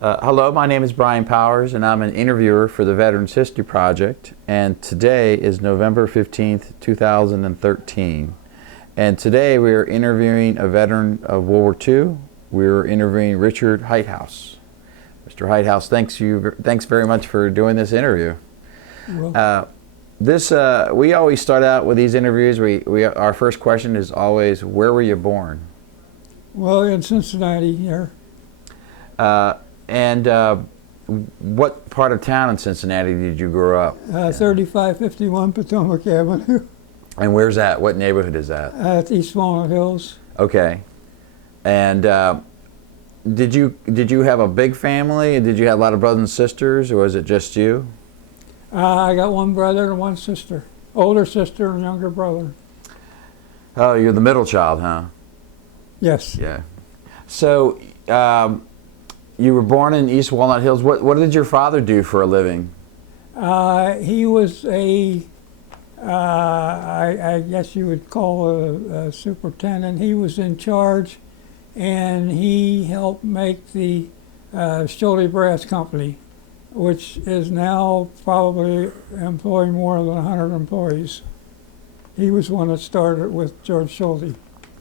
Hello, my name is Brian Powers, and I'm an interviewer for the Veterans History Project. And today is November 15th, 2013. And today we are interviewing a veteran of World War II. We're interviewing Richard Heithaus. Mr. Heithaus, thanks very much for doing this interview. We always start out with these interviews. Our first question is always, where were you born? Well, in Cincinnati here. What part of town in Cincinnati did you grow up? 3551 Potomac Avenue. And where's that? What neighborhood is that? At East Walnut Hills. Okay. And did you have a big family? Did you have a lot of brothers and sisters, or was it just you? I got one brother and one sister. Older sister and younger brother. Oh, you're the middle child, huh? Yes. Yeah. So, you were born in East Walnut Hills. What did your father do for a living? He was I guess you would call a superintendent. He was in charge, and he helped make the Schulte Brass Company, which is now probably employing more than 100 employees. He was one that started with George Schulte.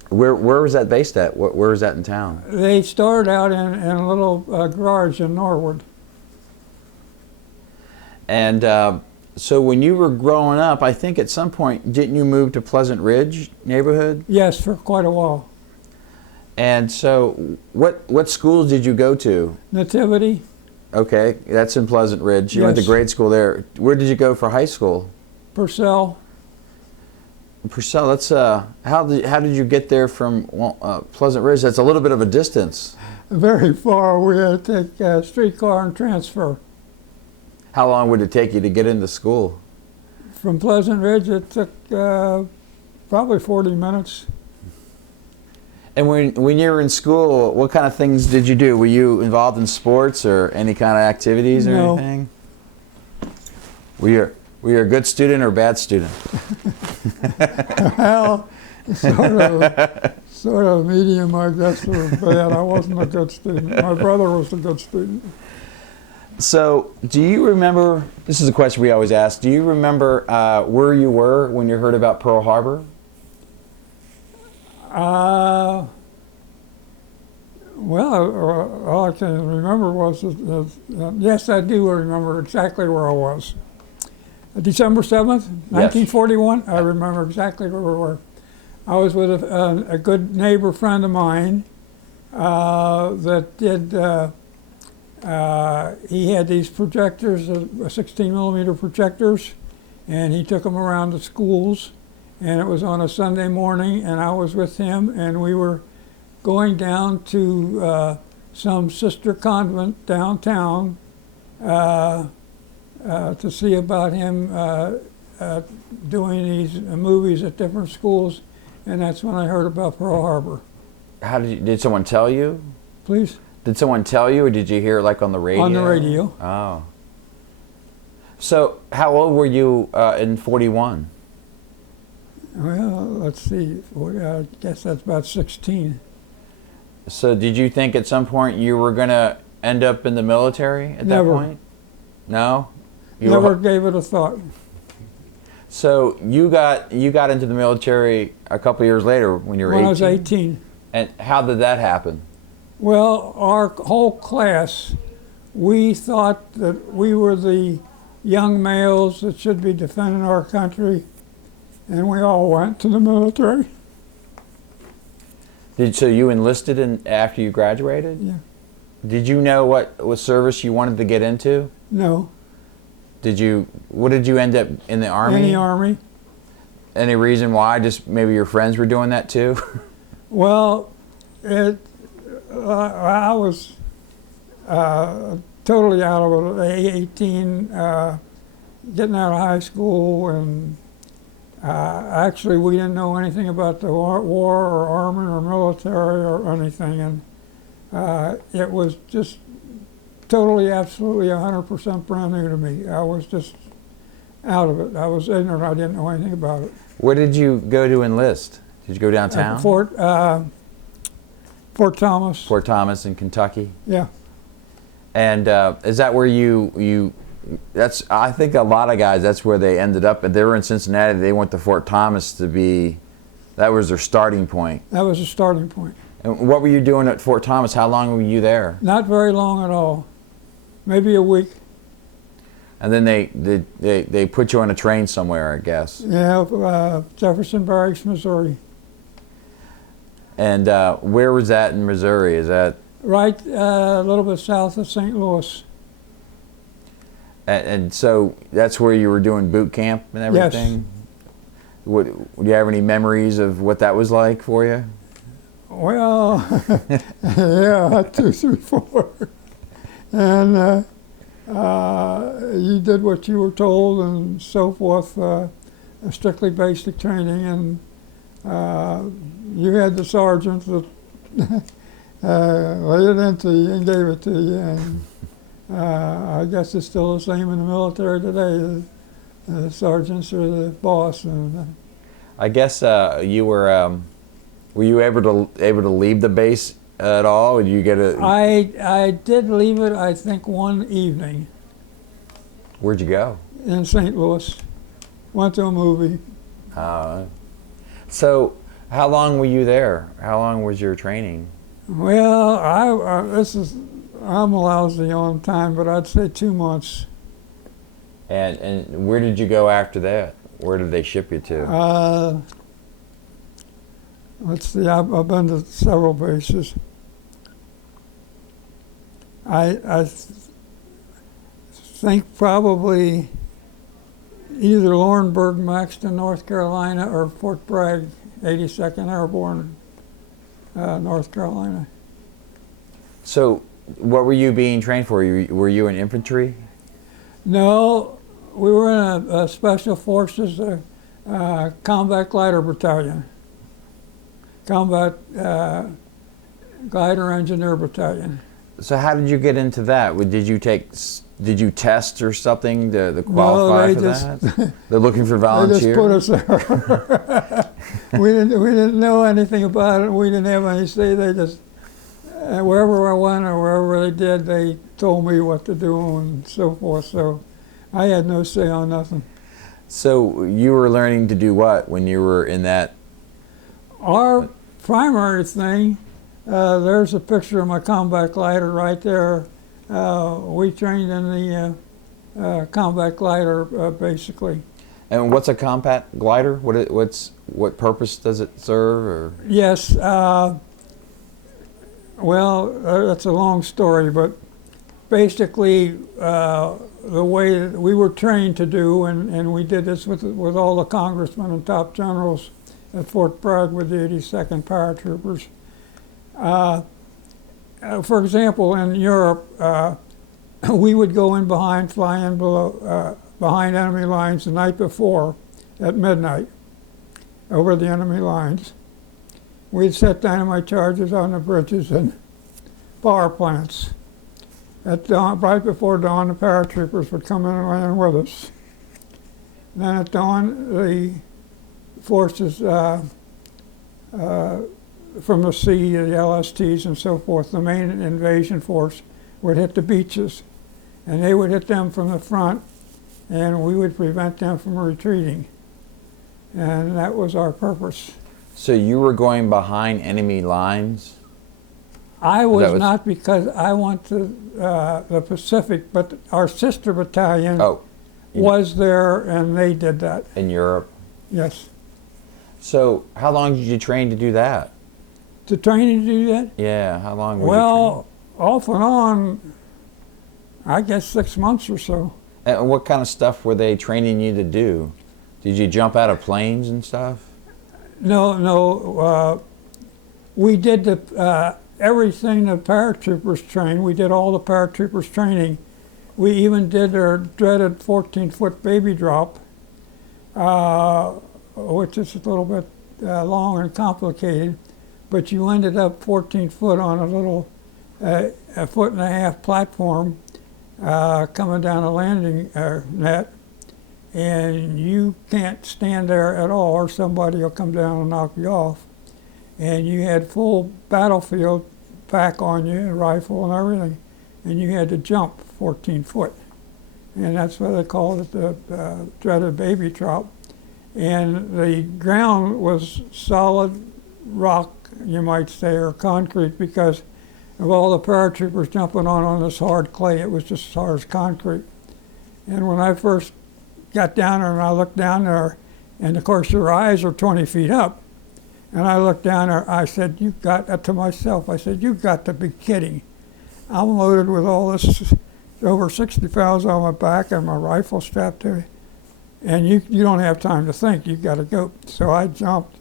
Where was that based at? Where was that in town? They started out in a little garage in Norwood. And so when you were growing up, I think at some point, didn't you move to Pleasant Ridge neighborhood? Yes, for quite a while. And so what schools did you go to? Nativity. Okay, that's in Pleasant Ridge. You went to grade school there. Where did you go for high school? Purcell. Purcell, that's how did you get there from Pleasant Ridge? That's a little bit of a distance. Very far. We had to take a streetcar and transfer. How long would it take you to get into school? From Pleasant Ridge, it took probably 40 minutes. And when you were in school, what kind of things did you do? Were you involved in sports or any kind of activities or anything? Were you a good student or a bad student? Well, sort of medium, I guess, or bad. I wasn't a good student. My brother was a good student. So, do you remember, this is a question we always ask, do you remember where you were when you heard about Pearl Harbor? Well, all I can remember was, yes, I do remember exactly where I was. December 7th, 1941, yes. I remember exactly where we were. I was with a good neighbor friend of mine that did, he had these projectors, 16 millimeter projectors, and he took them around the schools, and it was on a Sunday morning, and I was with him, and we were going down to some sister convent downtown to see about him doing these movies at different schools, and that's when I heard about Pearl Harbor. How did someone tell you? Please? Did someone tell you, or did you hear it like on the radio? On the radio. Oh. So how old were you in 41? Well, let's see, I guess that's about 16. So did you think at some point you were going to end up in the military at that point? No? Never gave it a thought. So you got into the military a couple years later when you were 18? When I was 18. And how did that happen? Well, our whole class, we thought that we were the young males that should be defending our country, and we all went to the military. So you enlisted after you graduated? Yeah. Did you know what service you wanted to get into? No. What did you end up in the Army? In the Army. Any reason why? Just maybe your friends were doing that too? Well, I was totally out of it. 18, getting out of high school, and actually we didn't know anything about the war or army or military or anything, and it was just totally, absolutely 100% brand new to me. I was just out of it. I was ignorant. I didn't know anything about it. Where did you go to enlist? Did you go downtown? Fort Thomas. Fort Thomas in Kentucky? Yeah. And is that where you? That's, I think a lot of guys, that's where they ended up. And they were in Cincinnati. They went to Fort Thomas to be. That was their starting point. That was the starting point. And what were you doing at Fort Thomas? How long were you there? Not very long at all. Maybe a week. And then they put you on a train somewhere, I guess. Yeah, Jefferson Barracks, Missouri. And where was that in Missouri? Is that? Right a little bit south of St. Louis. And so that's where you were doing boot camp and everything? Yes. Do you have any memories of what that was like for you? Well, yeah, 2, 3, 4. And you did what you were told and so forth, strictly basic training. And you had the sergeant that laid it into you and gave it to you. And I guess it's still the same in the military today. The sergeants are the boss. And I guess you were you able to leave the base at all? Did you get a? I did leave it, I think, one evening. Where'd you go? In St. Louis. Went to a movie. So how long were you there? How long was your training? Well, I'm lousy on time, but I'd say 2 months. And where did you go after that? Where did they ship you to? Let's see, I've been to several bases. I think probably either Laurinburg, Maxton, North Carolina, or Fort Bragg, 82nd Airborne, North Carolina. So what were you being trained for? Were you in infantry? No, we were in a Special Forces Combat Glider Battalion. Combat Glider Engineer Battalion. So how did you get into that? Did you test or something to qualify for that? They're looking for volunteers? They just put us there. we didn't know anything about it. We didn't have any say. They just, wherever I went or wherever they did, they told me what to do and so forth. So I had no say on nothing. So you were learning to do what when you were in that? Our primary thing, there's a picture of my combat glider right there. We trained in the combat glider, basically. And what's a combat glider? What purpose does it serve? Or? Yes, well, that's a long story, but basically the way that we were trained to do, and we did this with all the congressmen and top generals at Fort Bragg with the 82nd Paratroopers. For example, in Europe, we would go in behind, fly in behind enemy lines the night before at midnight over the enemy lines. We'd set dynamite charges on the bridges and power plants. At dawn, right before dawn, the paratroopers would come in and land with us. Then at dawn, the forces from the sea, the LSTs and so forth, the main invasion force would hit the beaches, and they would hit them from the front, and we would prevent them from retreating. And that was our purpose. So you were going behind enemy lines? I was not, because I went to the Pacific, but our sister battalion was there, and they did that. In Europe? Yes. So how long did you train to do that? To train to do that? Yeah, how long were you Well, off and on, I guess 6 months or so. And what kind of stuff were they training you to do? Did you jump out of planes and stuff? No. We did everything the paratroopers trained. We did all the paratroopers training. We even did their dreaded 14-foot baby drop, which is a little bit long and complicated. But you ended up 14 foot on a little, a 1.5-foot platform coming down a landing net, and you can't stand there at all, or somebody will come down and knock you off. And you had full battlefield pack on you, and rifle and everything. and you had to jump 14 foot. And that's why they called it the dreaded baby trout. And the ground was solid rock, you might say, or concrete, because of all the paratroopers jumping on this hard clay. It was just as hard as concrete. And when I first got down there and I looked down there, and of course your eyes are 20 feet up, and I looked down there, I said, "You got," to myself, I said, "You've got to be kidding. I'm loaded with all this, over 60 pounds on my back and my rifle strapped to me, and you don't have time to think, you've got to go." So I jumped.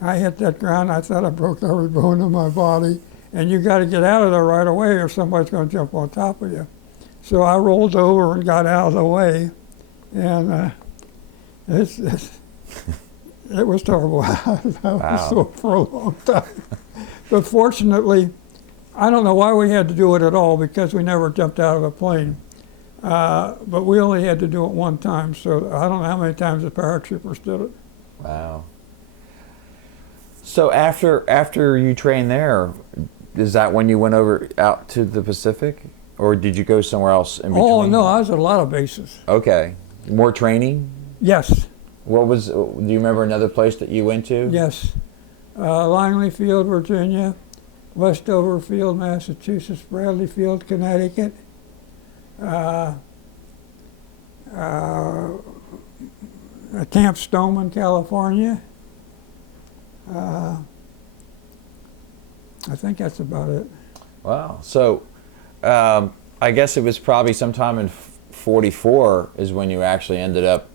I hit that ground, I thought I broke every bone in my body, and you got to get out of there right away or somebody's going to jump on top of you. So I rolled over and got out of the way, and it was terrible. I was so for a long time. But fortunately, I don't know why we had to do it at all, because we never jumped out of a plane. But we only had to do it one time, so I don't know how many times the paratroopers did it. Wow. So after you trained there, is that when you went over out to the Pacific, or did you go somewhere else in between? Oh no, I was at a lot of bases. Okay, more training. Yes. What was? Do you remember another place that you went to? Yes, Langley Field, Virginia, Westover Field, Massachusetts, Bradley Field, Connecticut. Camp Stoneman, California. I think that's about it. Wow. So, I guess it was probably sometime in '44 is when you actually ended up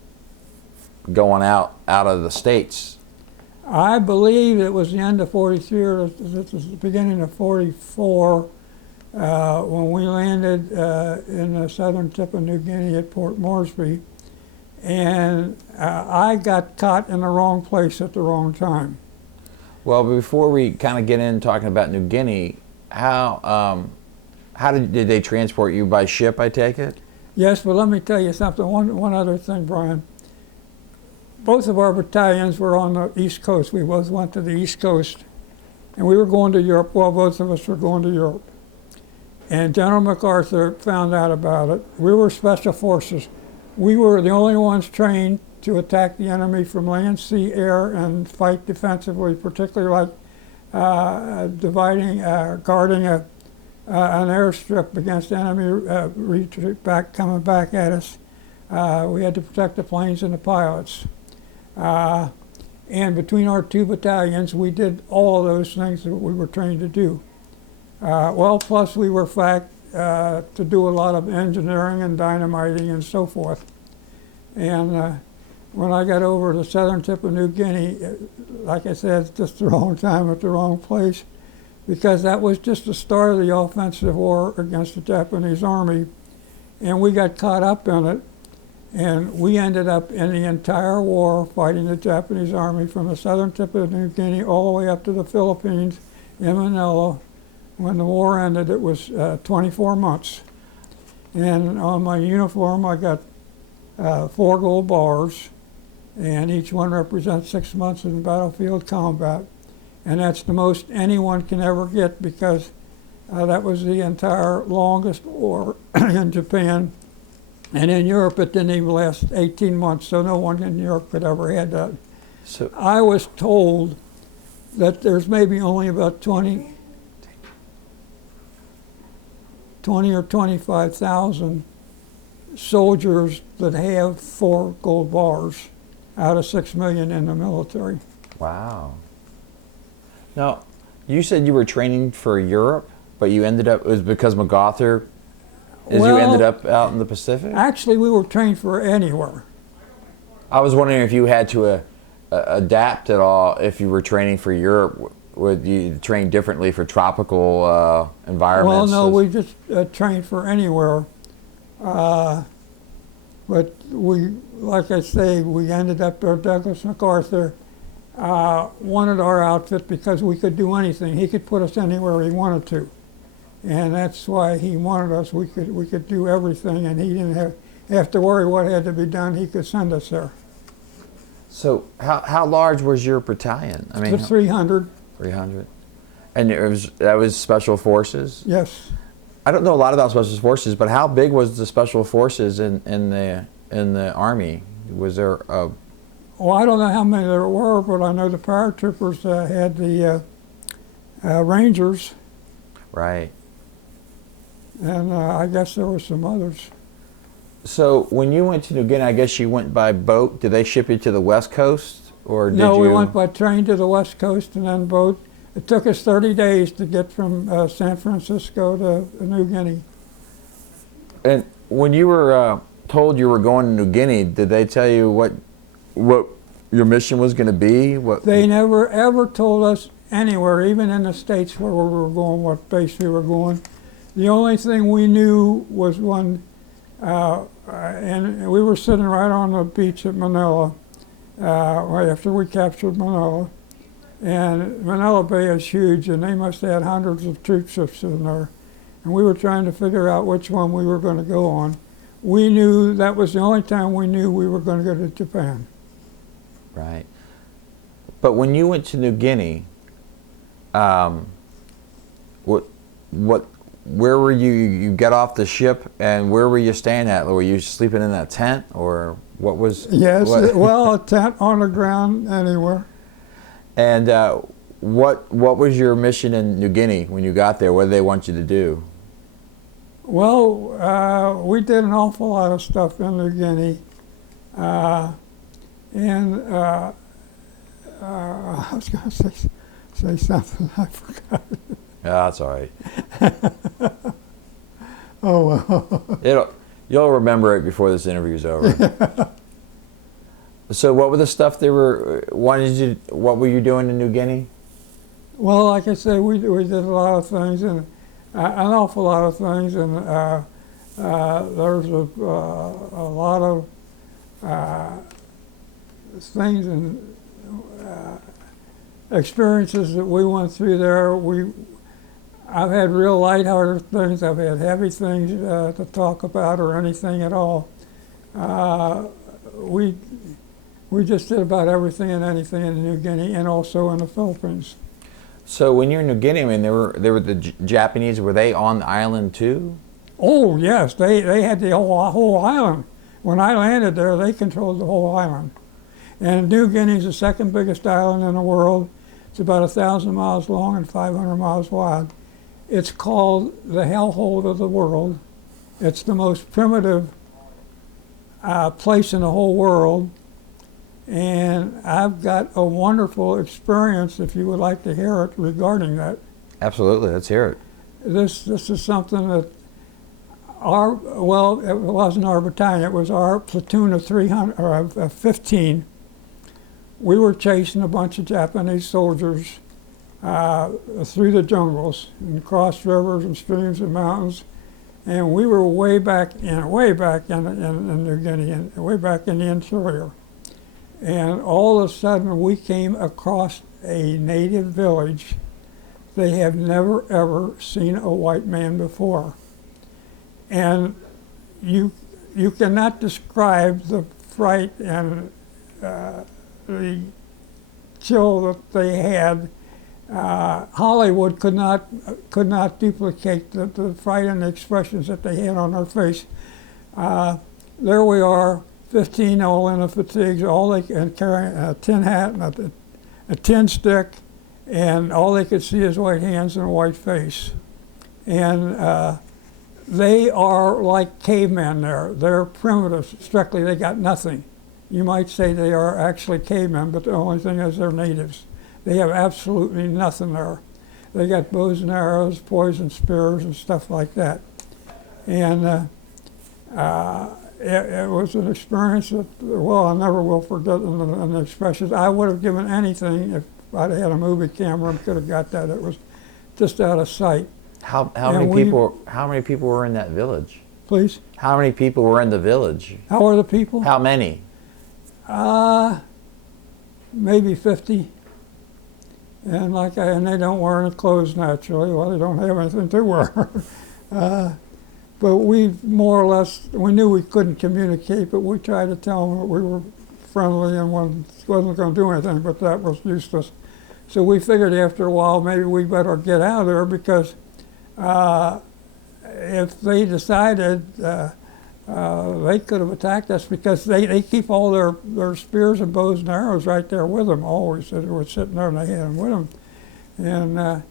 going out of the States. I believe it was the end of '43 or it was the beginning of '44 when we landed in the southern tip of New Guinea at Port Moresby, and I got caught in the wrong place at the wrong time. Well, before we kind of get in talking about New Guinea, how did they transport you by ship, I take it? Yes, but let me tell you something. One other thing, Brian. Both of our battalions were on the East Coast. We both went to the East Coast, and we were going to Europe. Well, both of us were going to Europe. And General MacArthur found out about it. We were special forces. We were the only ones trained to attack the enemy from land, sea, air, and fight defensively, particularly like guarding an airstrip against enemy retreat coming back at us. We had to protect the planes and the pilots. And between our two battalions, we did all of those things that we were trained to do. Well, plus we were to do a lot of engineering and dynamiting and so forth. And when I got over the southern tip of New Guinea, like I said, it's just the wrong time at the wrong place, because that was just the start of the offensive war against the Japanese army, and we got caught up in it, and we ended up in the entire war fighting the Japanese army from the southern tip of New Guinea all the way up to the Philippines in Manila. When the war ended, it was 24 months. And on my uniform, I got 4 gold bars, and each one represents 6 months in battlefield combat. And that's the most anyone can ever get, because that was the entire longest war in Japan. And in Europe, it didn't even last 18 months, so no one in Europe could ever had that. So I was told that there's maybe only about 20 or 25,000 soldiers that have 4 gold bars out of 6 million in the military. wow. Now, you said you were training for Europe, but you ended up, it was because MacArthur, you ended up out in the Pacific? Actually, we were trained for anywhere. I was wondering if you had to adapt at all if you were training for Europe. Would you train differently for tropical environments? Well, no, we just trained for anywhere. But we, like I say, we ended up there. Douglas MacArthur wanted our outfit because we could do anything. He could put us anywhere he wanted to, and that's why he wanted us. We could do everything, and he didn't have to worry what had to be done. He could send us there. So how large was your battalion? I mean, 300. 300. And that was special forces? Yes. I don't know a lot about special forces, but how big was the special forces in the Army? Was there a... Well, I don't know how many there were, but I know the paratroopers had the Rangers, Right. and I guess there were some others. So when you went to New Guinea, I guess you went by boat. Did they ship you to the West Coast, or did No, you? we went by train to the West Coast and then boat. It took us 30 days to get from San Francisco to New Guinea. And when you were told you were going to New Guinea, did they tell you what your mission was going to be? What They never ever told us anywhere, even in the States where we were going, what base we were going. The only thing we knew was when, and we were sitting right on the beach at Manila, right after we captured Manila. And Manila Bay is huge, and they must have had hundreds of troop ships in there. And we were trying to figure out which one we were going to go on. We knew that was the only time we knew we were going to go to Japan. Right. But when you went to New Guinea, where were you? You got off the ship, and where were you staying at? Were you sleeping in that tent, or what was? Yes, what? well, a tent on the ground anywhere. And what was your mission in New Guinea when you got there? What did they want you to do? Well, we did an awful lot of stuff in New Guinea. And I was going to say something, I forgot. Yeah, that's all right. Oh, well. You'll remember it before this interview's over. So what were the stuff they were, what were you doing in New Guinea? Well, like I said, we did a lot of things, and an awful lot of things, and there's a lot of things and experiences that we went through there. I've had real lighthearted things. I've had heavy things to talk about, or anything at all. We just did about everything and anything in New Guinea, and also in the Philippines. So when you're in New Guinea, I mean, there were the Japanese. Were they on the island too? Oh yes, they had the whole island. When I landed there, they controlled the whole island. And New Guinea is the second biggest island in the world. It's about 1,000 miles long and 500 miles wide. It's called the hellhole of the world. It's the most primitive place in the whole world. And I've got a wonderful experience, if you would like to hear it, regarding that. Absolutely, let's hear it. This is something that well, it wasn't our battalion, it was our platoon of 300, or of 15. We were chasing a bunch of Japanese soldiers through the jungles and across rivers and streams and mountains. And we were way back in New Guinea, and way back in the interior. And all of a sudden we came across a native village. They have never ever seen a white man before. And you cannot describe the fright and the chill that they had. Hollywood could not duplicate the fright and the expressions that they had on their face. There we are, 15, all in the fatigues, all they can carry a tin hat and a tin stick, and all they could see is white hands and a white face. And they are like cavemen there. They're primitive, strictly, they got nothing. You might say they are actually cavemen, but the only thing is they're natives. They have absolutely nothing there. They got bows and arrows, poison spears, and stuff like that. And it was an experience that, well, I never will forget in the expressions. I would have given anything if I'd had a movie camera and could have got that. It was just out of sight. How many people were in that village? Please? How many people were in the village? How are the people? How many? Maybe 50. And and they don't wear any clothes naturally. Well, they don't have anything to wear. But we more or less, we knew we couldn't communicate, but we tried to tell them that we were friendly and wasn't going to do anything, but that was useless. So we figured after a while maybe we better get out of there, because if they decided, they could have attacked us because they keep all their spears and bows and arrows right there with them always. They were sitting there and they had them with them. And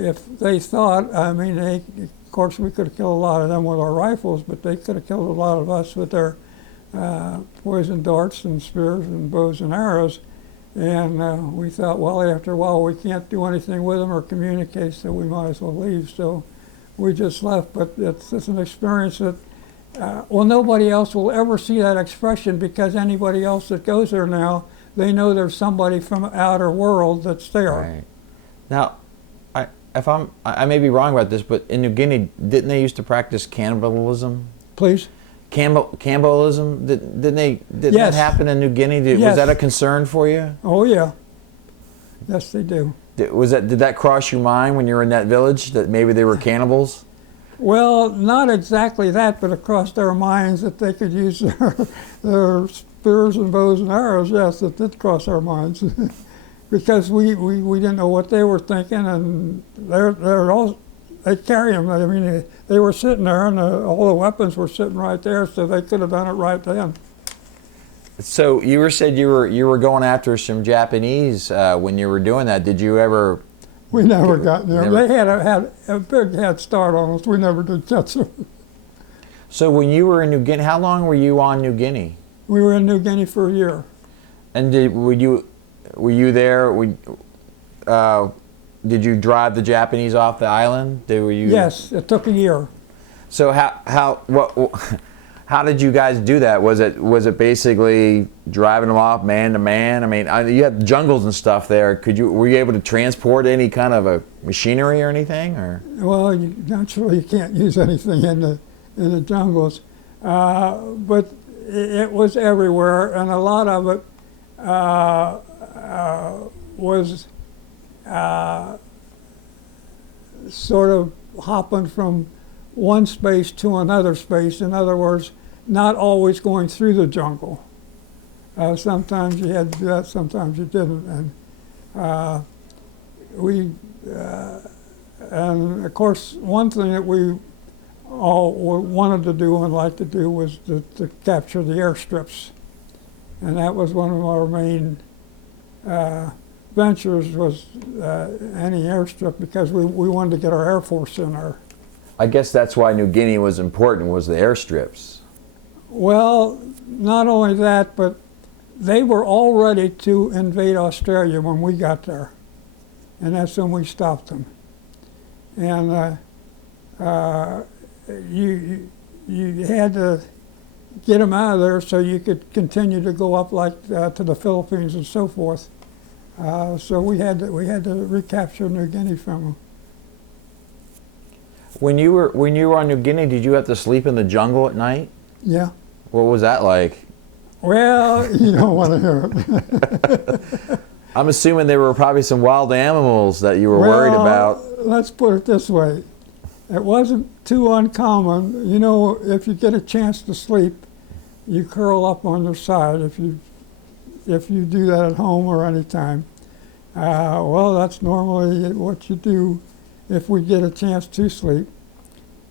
if they thought, I mean, of course we could have killed a lot of them with our rifles, but they could have killed a lot of us with their poison darts and spears and bows and arrows. And we thought, well, after a while we can't do anything with them or communicate, so we might as well leave. So we just left. But it's an experience that, well, nobody else will ever see that expression because anybody else that goes there now, they know there's somebody from the outer world that's there. Right. Now, I may be wrong about this, but in New Guinea, didn't they used to practice cannibalism? Please? Cannibalism? Didn't Yes. that happen in New Guinea? Yes. Was that a concern for you? Oh, yeah. Yes, they do. Did that cross your mind when you were in that village, that maybe they were cannibals? Well, not exactly that, but it crossed their minds that they could use their spears and bows and arrows. Yes, it did cross our minds. Because we didn't know what they were thinking, and they carry them. I mean, they were sitting there, and all the weapons were sitting right there, so they could have done it right then. So you said you were going after some Japanese when you were doing that. Did you ever? We never got there. Never. They had a big head start on us. We never did catch them. So when you were in New Guinea, how long were you on New Guinea? We were in New Guinea for a year. And were you there? Did you drive the Japanese off the island? Yes, it took a year. So how did you guys do that? Was it basically driving them off man to man? I mean, you had jungles and stuff there. Were you able to transport any kind of a machinery or anything? Or Well, naturally you can't use anything in the jungles, but it was everywhere, and a lot of it was sort of hopping from one space to another space. In other words, not always going through the jungle. Sometimes you had to do that, sometimes you didn't. And and of course, one thing that we all wanted to do and liked to do was to capture the airstrips. And that was one of our main ventures, was any airstrip, because we wanted to get our Air Force in there. I guess that's why New Guinea was important, was the airstrips. Well, not only that, but they were all ready to invade Australia when we got there. And that's when we stopped them. And you had to get them out of there so you could continue to go up like to the Philippines and so forth. So we had to recapture New Guinea from them. When you were on New Guinea, did you have to sleep in the jungle at night? Yeah. What was that like? Well, you don't want to hear it. I'm assuming there were probably some wild animals that you were worried about. Let's put it this way. It wasn't too uncommon. You know, if you get a chance to sleep, you curl up on your side if you do that at home or any time. Well, that's normally what you do if we get a chance to sleep.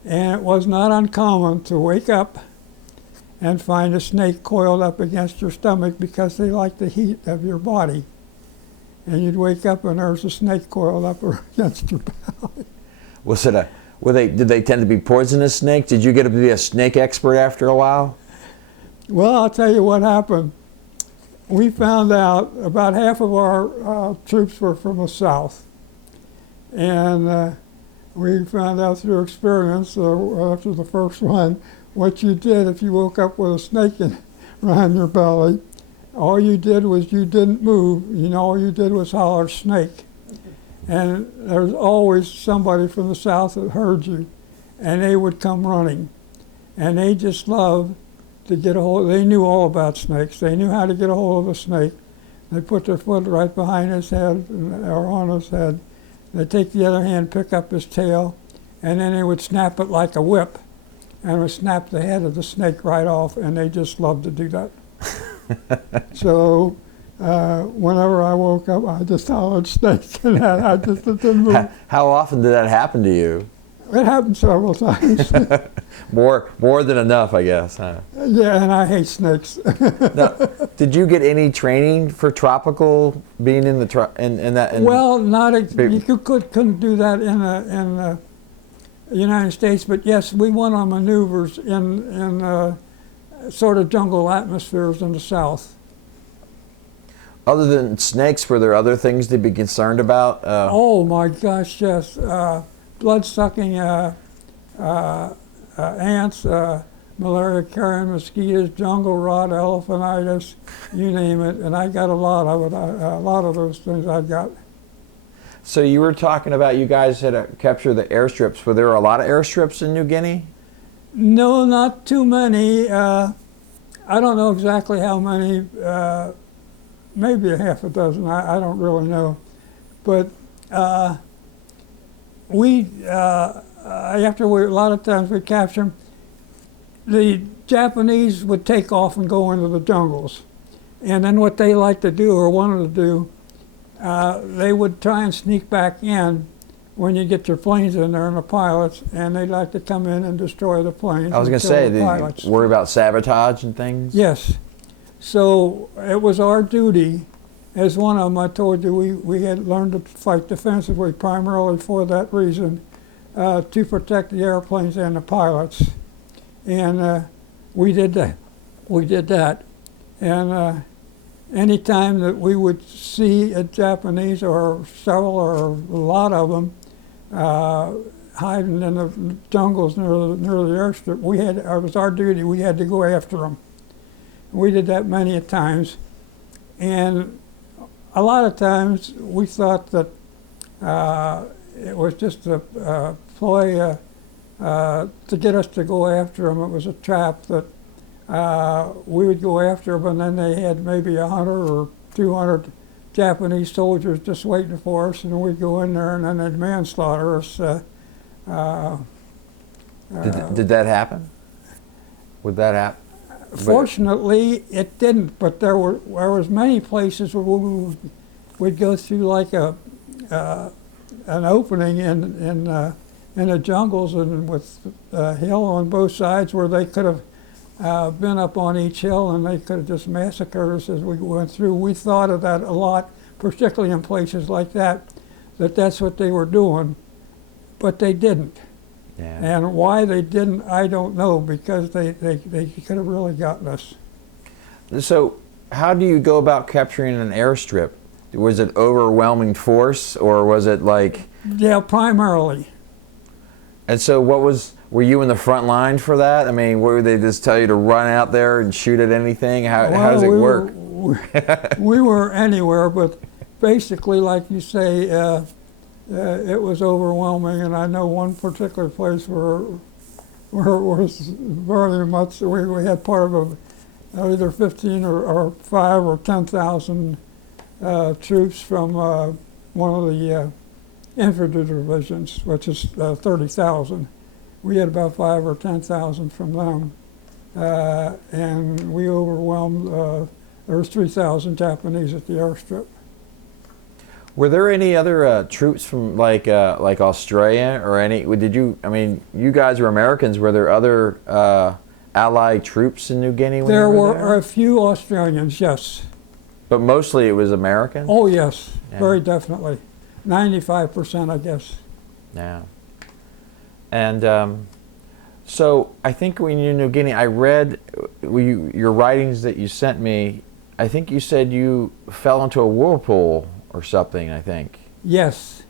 And it was not uncommon to wake up and find a snake coiled up against your stomach, because they like the heat of your body. And you'd wake up and there's a snake coiled up against your belly. Did they tend to be poisonous snakes? Did you get to be a snake expert after a while? Well, I'll tell you what happened. We found out about half of our troops were from the south. And we found out through experience after the first one, what you did if you woke up with a snake around your belly, all you did was you didn't move. You know, all you did was holler snake. And there's always somebody from the south that heard you, and they would come running. And they just loved to get a hold. They knew all about snakes. They knew how to get a hold of a snake. They put their foot right behind his head or on his head. They'd take the other hand, pick up his tail, and then they would snap it like a whip, and would snap the head of the snake right off, and they just loved to do that. So whenever I woke up, I just hollered snake, and I just didn't move. How often did that happen to you? It happened several times. More than enough, I guess, huh? Yeah, and I hate snakes. Now, did you get any training for tropical being in the in that? Well, couldn't do that in the United States, but yes, we went on maneuvers in sort of jungle atmospheres in the South. Other than snakes, were there other things to be concerned about? Oh my gosh, yes. Blood-sucking ants, malaria-carrying mosquitoes, jungle rot, elephantitis, you name it. And I got a lot of it. A lot of those things I got. So you were talking about you guys had captured the airstrips. Were there a lot of airstrips in New Guinea? No, not too many. I don't know exactly how many. Maybe a half a dozen. I don't really know. But a lot of times we capture them, the Japanese would take off and go into the jungles. And then what they like to do, or wanted to do, they would try and sneak back in when you get your planes in there and the pilots, and they'd like to come in and destroy the planes. I was going to say, did you worry about sabotage and things? Yes. So it was our duty, as one of them I told you, we had learned to fight defensively primarily for that reason, to protect the airplanes and the pilots. And we did that. We did that. And any time that we would see a Japanese or several or a lot of them hiding in the jungles near the airstrip, it was our duty. We had to go after them. We did that many a times, and a lot of times we thought that it was just a ploy to get us to go after them. It was a trap that we would go after them, and then they had maybe 100 or 200 Japanese soldiers just waiting for us, and we'd go in there and then they'd manslaughter us. Did that happen? Would that happen? Fortunately, it didn't, but there was many places where we'd go through like an opening in the jungles, and with a hill on both sides where they could have been up on each hill and they could have just massacred us as we went through. We thought of that a lot, particularly in places like that that's what they were doing, but they didn't. Yeah. And why they didn't, I don't know, because they could have really gotten us. So how do you go about capturing an airstrip? Was it overwhelming force, or was it like... Yeah, primarily. And so were you in the front line for that? I mean, would they just tell you to run out there and shoot at anything? How does it work? We were anywhere, but basically, like you say, it was overwhelming, and I know one particular place where it was very much, we had part of either 15 or 5 or 10,000 troops from one of the infantry divisions, which is 30,000. We had about 5 or 10,000 from them, and we overwhelmed, there was 3,000 Japanese at the airstrip. Were there any other troops from like Australia or any? I mean, you guys were Americans. Were there other Allied troops in New Guinea? There were a few Australians, yes. But mostly it was American? Oh yes, yeah. Very definitely. 95%, I guess. Yeah. And so I think when you're in New Guinea, I read your writings that you sent me. I think you said you fell into a whirlpool or something, I think. Yes.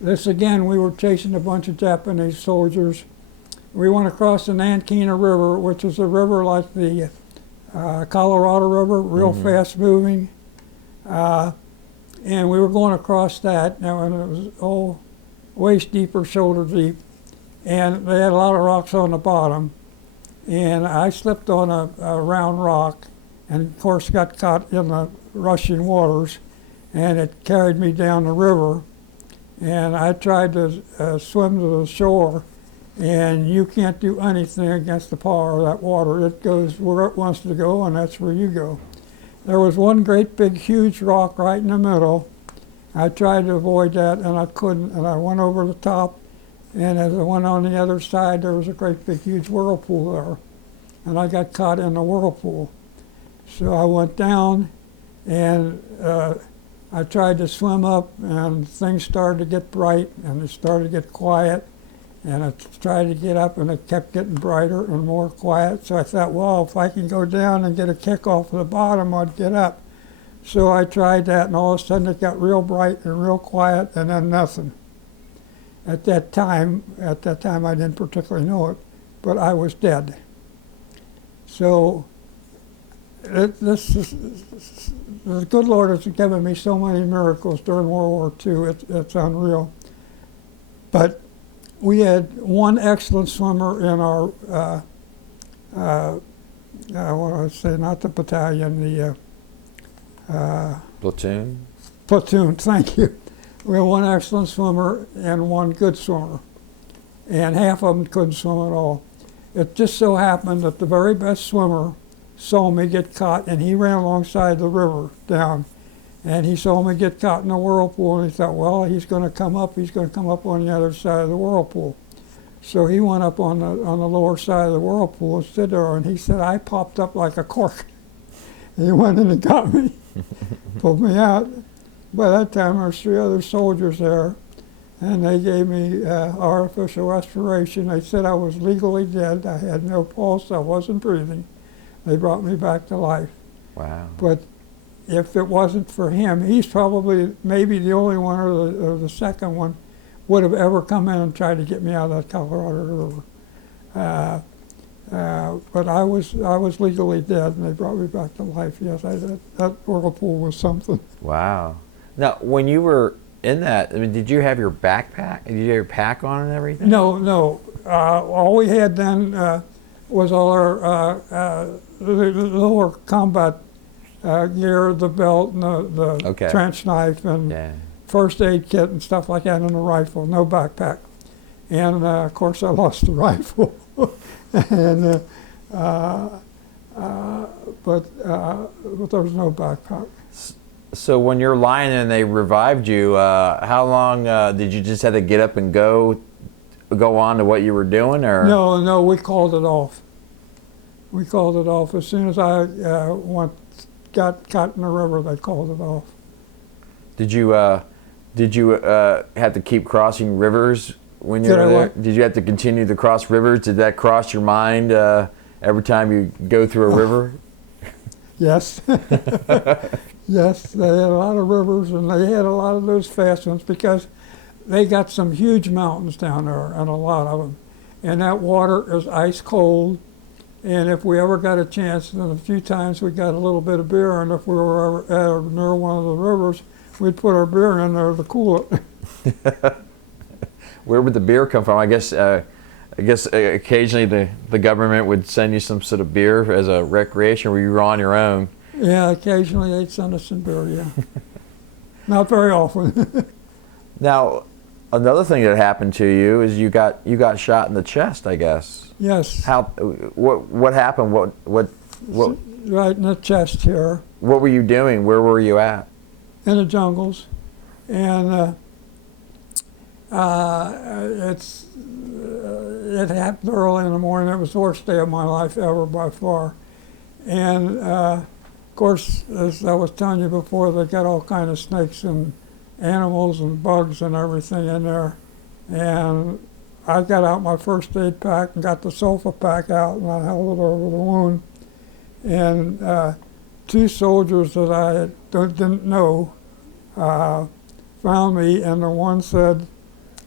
This again, we were chasing a bunch of Japanese soldiers. We went across the Nankina River, which is a river like the Colorado River, real fast moving. And we were going across that, now, and it was waist deep or shoulder deep. And they had a lot of rocks on the bottom. And I slipped on a round rock, and of course got caught in the rushing waters, and it carried me down the river. And I tried to swim to the shore, and you can't do anything against the power of that water. It goes where it wants to go, and that's where you go. There was one great big huge rock right in the middle. I tried to avoid that, and I couldn't, and I went over the top, And as I went on the other side, there was a great big huge whirlpool there. And I got caught in the whirlpool. So I went down and I tried to swim up, and things started to get bright and it started to get quiet. And I tried to get up and it kept getting brighter and more quiet. So I thought, well, if I can go down and get a kick off of the bottom, I'd get up. So I tried that, and all of a sudden it got real bright and real quiet, and then nothing. At that time I didn't particularly know it, but I was dead. So the good Lord has given me so many miracles during World War II, it's unreal. But we had one excellent swimmer in our, what do I say, not the battalion, the Platoon? Platoon, thank you. We had one excellent swimmer and one good swimmer. And half of them couldn't swim at all. It just so happened that the very best swimmer saw me get caught, and he ran alongside the river down. And he saw me get caught in the whirlpool, and he thought, well, he's going to come up on the other side of the whirlpool. So he went up on the lower side of the whirlpool and stood there, and he said, I popped up like a cork. And he went in and got me, pulled me out. By that time, there was 3 other soldiers there, and they gave me artificial respiration. They said I was legally dead. I had no pulse. I wasn't breathing. They brought me back to life. Wow. But if it wasn't for him, he's probably maybe the only one or the second one would have ever come in and tried to get me out of that Colorado River. But I was legally dead, and they brought me back to life. Yes, that whirlpool was something. Wow. Now, when you were in that, I mean, did you have your backpack? Did you have your pack on and everything? No. All we had then was all our lower combat gear, the belt, and the trench knife, and first aid kit and stuff like that, and a rifle. No backpack. And of course, I lost the rifle. And but there was no backpack. So when you're lying and they revived you, how long did you just have to get up and go on to what you were doing, or? No, we called it off. We called it off as soon as I got caught in the river. They called it off. Did you have to keep crossing rivers when you were there? Did you have to continue to cross rivers? Did that cross your mind every time you go through a river? Yes. Yes, they had a lot of rivers, and they had a lot of those fast ones because they got some huge mountains down there, and a lot of them. And that water is ice cold, and if we ever got a chance, and a few times we got a little bit of beer, and if we were ever near one of the rivers, we'd put our beer in there to cool it. Where would the beer come from? I guess occasionally the government would send you some sort of beer as a recreation, or you were on your own. Yeah, occasionally they'd send us some beer, yeah. Not very often. Now, another thing that happened to you is you got shot in the chest, I guess. Yes. What happened? What? Right in the chest here. What were you doing? Where were you at? In the jungles, and it happened early in the morning. It was the worst day of my life ever by far, and of course, as I was telling you before, they got all kind of snakes and animals and bugs and everything in there, and I got out my first aid pack and got the sulfa pack out, and I held it over the wound, and 2 soldiers that I didn't know found me, and the one said,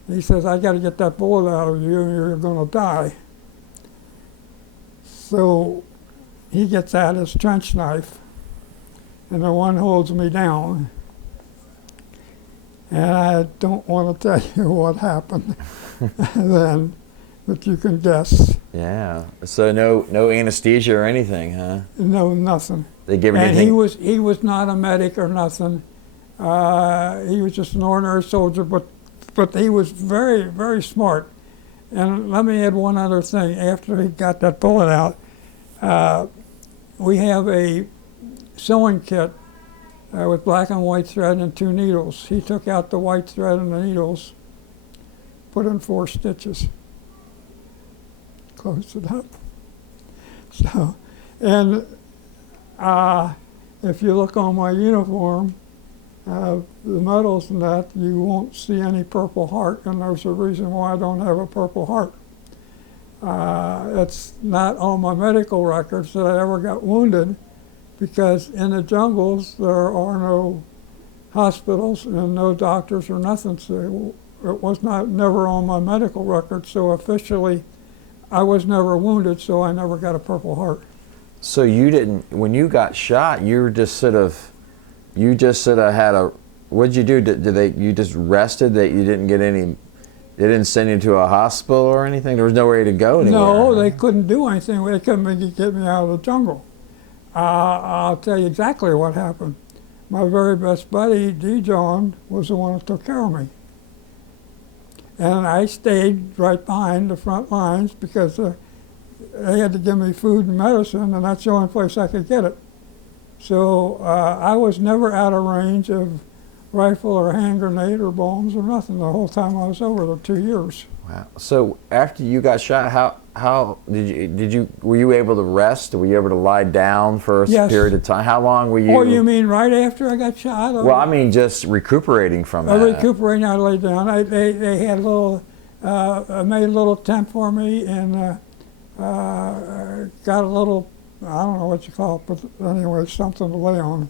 he says, I got to get that bullet out of you, and you're going to die. So he gets out his trench knife, and the one holds me down. And I don't want to tell you what happened then, but you can guess. Yeah. So no anesthesia or anything, huh? No, nothing. They give and anything? he was not a medic or nothing. He was just an ordinary soldier, but he was very, very smart. And let me add one other thing. After he got that bullet out, we have a sewing kit with black and white thread and 2 needles. He took out the white thread and the needles, put in 4 stitches. Closed it up. So, and if you look on my uniform, the medals and that, you won't see any Purple Heart, and there's a reason why I don't have a Purple Heart. It's not on my medical records that I ever got wounded, because in the jungles there are no hospitals and no doctors or nothing, so it was never on my medical record, so officially I was never wounded, so I never got a Purple Heart. So you didn't, when you got shot, you were just sort of, had a, what'd you do? You just rested that you didn't get any, they didn't send you to a hospital or anything? There was no way to go anywhere? No, they couldn't do anything. They couldn't get me out of the jungle. I'll tell you exactly what happened. My very best buddy, D. John, was the one that took care of me. And I stayed right behind the front lines because they had to give me food and medicine, and that's the only place I could get it. So I was never out of range of rifle or hand grenade or bombs or nothing the whole time I was over the 2 years. Wow. So after you got shot, how were you able to rest? Were you able to lie down for a period of time? How long were you? Oh, you mean right after I got shot? Well, I mean just recuperating from that. Recuperating, I lay down. They had a little, made a little tent for me, and got a little, I don't know what you call it, but anyway, something to lay on.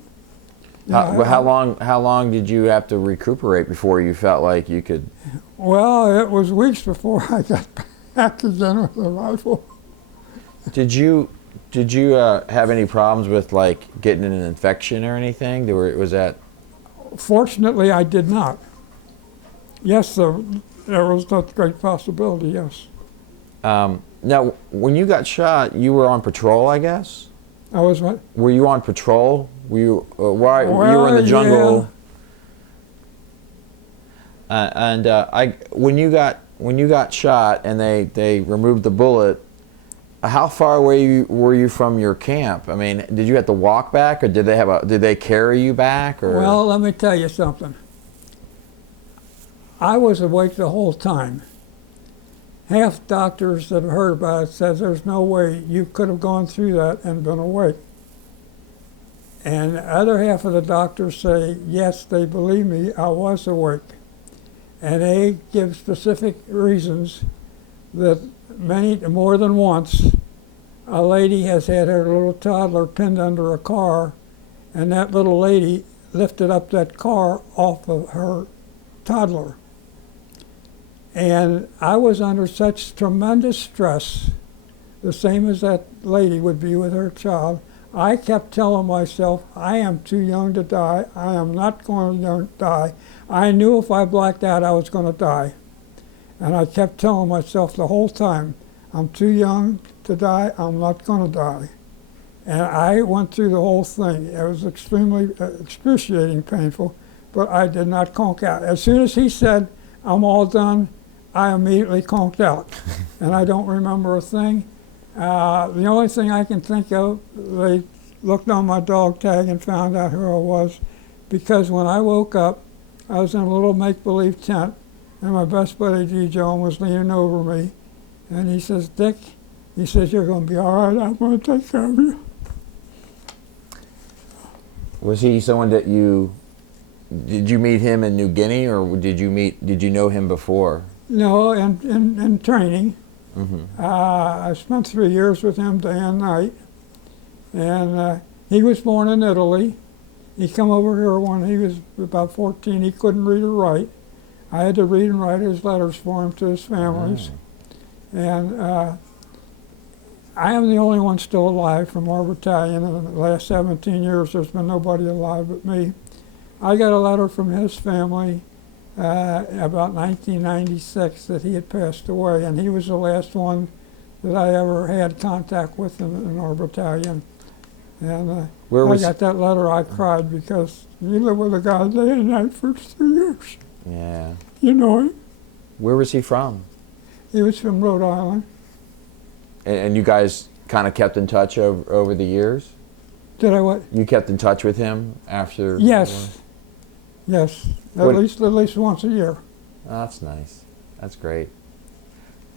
How long did you have to recuperate before you felt like you could? Well, it was weeks before I got back again with the rifle. Did you have any problems with like getting an infection or anything? Was that? Fortunately, I did not. Yes, there was a great possibility. Yes. Now, when you got shot, you were on patrol, I guess? I was what? Were you on patrol? Were you, you were in the jungle? Yeah. When you got shot and they removed the bullet, how far away were you from your camp? I mean, did you have to walk back, or did they carry you back? Or? Well, let me tell you something. I was awake the whole time. Half doctors that have heard about it says there's no way you could have gone through that and been awake. And the other half of the doctors say, yes, they believe me, I was awake. And they give specific reasons that more than once, a lady has had her little toddler pinned under a car, and that little lady lifted up that car off of her toddler. And I was under such tremendous stress, the same as that lady would be with her child. I kept telling myself, I am too young to die. I am not going to die. I knew if I blacked out, I was going to die. And I kept telling myself the whole time, I'm too young to die. I'm not going to die. And I went through the whole thing. It was extremely excruciating painful, but I did not conk out. As soon as he said, I'm all done, I immediately conked out. And I don't remember a thing. The only thing I can think of, they looked on my dog tag and found out who I was, because when I woke up, I was in a little make-believe tent, and my best buddy, D. John, was leaning over me, and he says, Dick, he says, you're going to be all right, I'm going to take care of you. Was he someone that did you meet him in New Guinea, or did you know him before? No, in training. Mm-hmm. I spent 3 years with him day and night, and he was born in Italy. He come over here when he was about 14. He couldn't read or write. I had to read and write his letters for him to his families. Oh. And I am the only one still alive from our battalion. In the last 17 years, there's been nobody alive but me. I got a letter from his family about 1996 that he had passed away, and he was the last one that I ever had contact with in our battalion. And I got that letter, I cried, because you live with a guy day and night for 2 years. Yeah. You know him. Where was he from? He was from Rhode Island. And you guys kind of kept in touch over the years? Did I what? You kept in touch with him after? Yes. Yes. At least once a year. Oh, that's nice. That's great.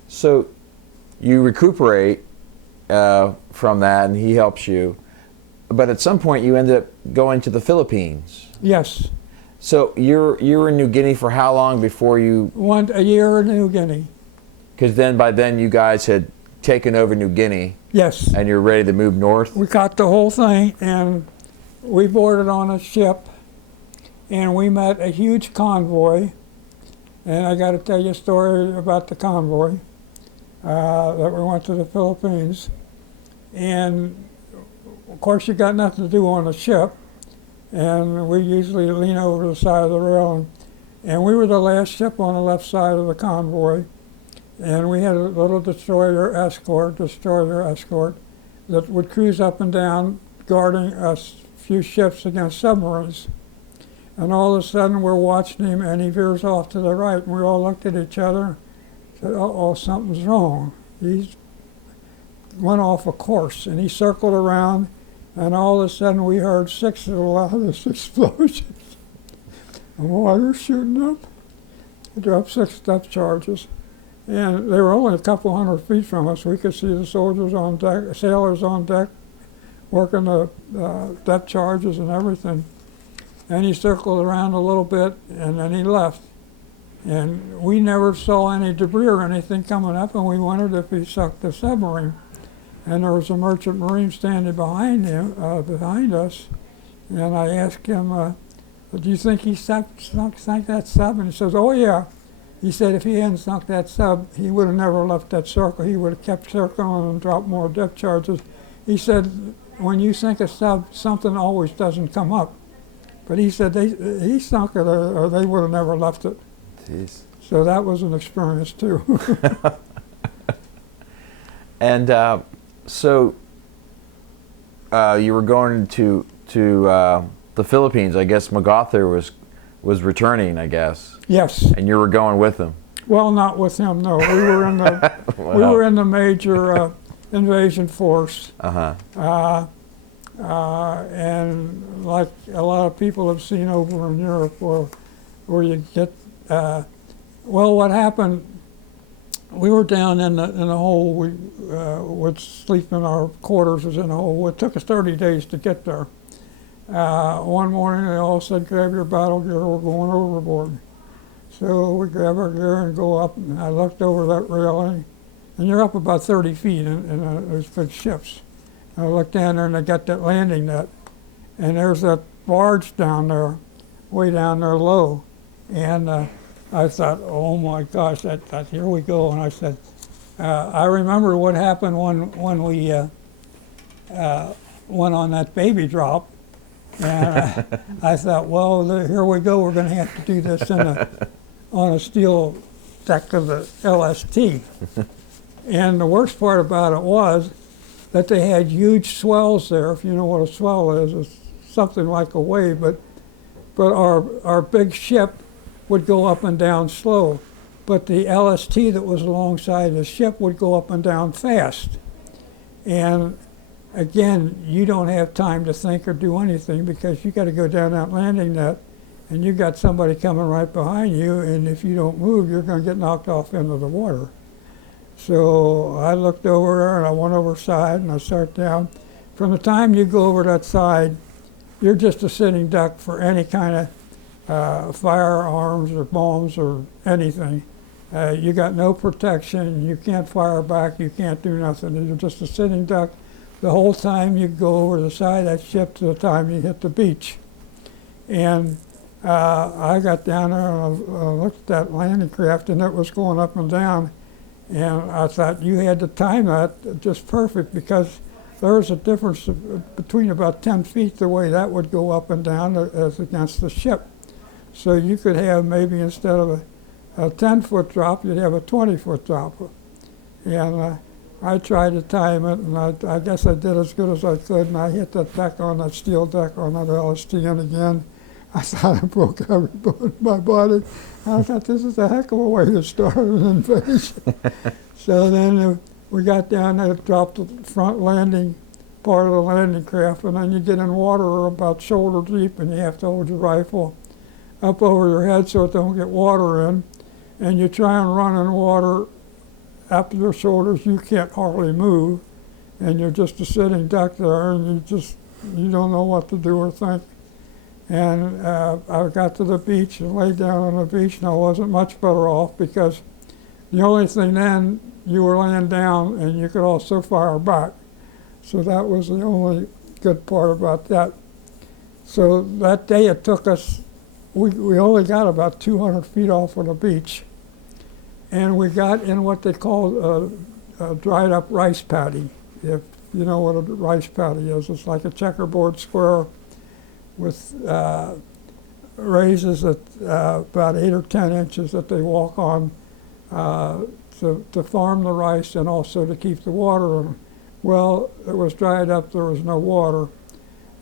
So you recuperate from that, and he helps you. But at some point, you ended up going to the Philippines. Yes. So you were in New Guinea for how long before you? A year in New Guinea. Because by then you guys had taken over New Guinea. Yes. And you're ready to move north. We got the whole thing, and we boarded on a ship, and we met a huge convoy. And I got to tell you a story about the convoy that we went to the Philippines. And of course, you got nothing to do on a ship, and we usually lean over the side of the rail. And we were the last ship on the left side of the convoy, and we had a little destroyer escort that would cruise up and down, guarding a few ships against submarines. And all of a sudden, we're watching him, and he veers off to the right, and we all looked at each other and said, uh-oh, something's wrong. He's went off a course, and he circled around, and all of a sudden, we heard 6 of the loudest explosions. And water shooting up. We dropped 6 depth charges. And they were only a couple hundred feet from us. We could see the soldiers on deck, sailors on deck, working the depth charges and everything. And he circled around a little bit, and then he left. And we never saw any debris or anything coming up, and we wondered if he sunk the submarine. And there was a merchant marine standing behind us. And I asked him, do you think he sunk that sub? And he says, oh yeah. He said if he hadn't sunk that sub, he would have never left that circle. He would have kept circling and dropped more depth charges. He said, when you sink a sub, something always doesn't come up. But he said he sunk it, or they would have never left it. Jeez. So that was an experience too. And so you were going to the Philippines. I guess MacArthur was returning, I guess. Yes. And you were going with him. Well, not with him. No, we were in the Wow. we were in the major invasion force. Uh-huh. And like a lot of people have seen over in Europe, where you get, well, what happened, we were down in the hole. We would sleep in our quarters was in a hole. It took us 30 days to get there. One morning they all said, grab your battle gear, we're going overboard. So we grab our gear and go up, and I looked over that railing, and you're up about 30 feet in those big ships. I looked down there, and they got that landing net, and there's that barge down there, way down there low. And I thought, oh my gosh, that here we go. And I said, I remember what happened when we went on that baby drop. And I thought, well, here we go. We're going to have to do this on a steel deck of the LST. And the worst part about it was that they had huge swells there. If you know what a swell is, it's something like a wave. But our big ship would go up and down slow. But the LST that was alongside the ship would go up and down fast. And again, you don't have time to think or do anything because you got to go down that landing net, and you got somebody coming right behind you, and if you don't move, you're going to get knocked off into the water. So I looked over there, and I went over side, and I started down. From the time you go over that side, you're just a sitting duck for any kind of firearms or bombs or anything. You got no protection. You can't fire back. You can't do nothing. You're just a sitting duck the whole time you go over the side of that ship to the time you hit the beach. And I got down there and I looked at that landing craft, and it was going up and down. And I thought you had to time that just perfect, because there was a difference between about 10 feet the way that would go up and down as against the ship. So you could have maybe instead of a 10-foot drop, you'd have a 20-foot drop. And I tried to time it, and I guess I did as good as I could, and I hit that deck on that steel deck on that LST, and again, I thought I broke every bone in my body. I thought this is a heck of a way to start an invasion. So then we got down there, dropped the front landing, part of the landing craft, and then you get in water about shoulder deep, and you have to hold your rifle up over your head so it don't get water in. and you try and run in water up to your shoulders, you can't hardly move, and you're just a sitting duck there, and you don't know what to do or think. And I got to the beach and laid down on the beach, and I wasn't much better off because the only thing then, you were laying down and you could also fire back. So that was the only good part about that. So that day it took us, we only got about 200 feet off of the beach. And we got in what they call a dried up rice paddy. If you know what a rice paddy is, it's like a checkerboard square with raises at about 8 or 10 inches that they walk on to farm the rice and also to keep the water in. Well, it was dried up, there was no water.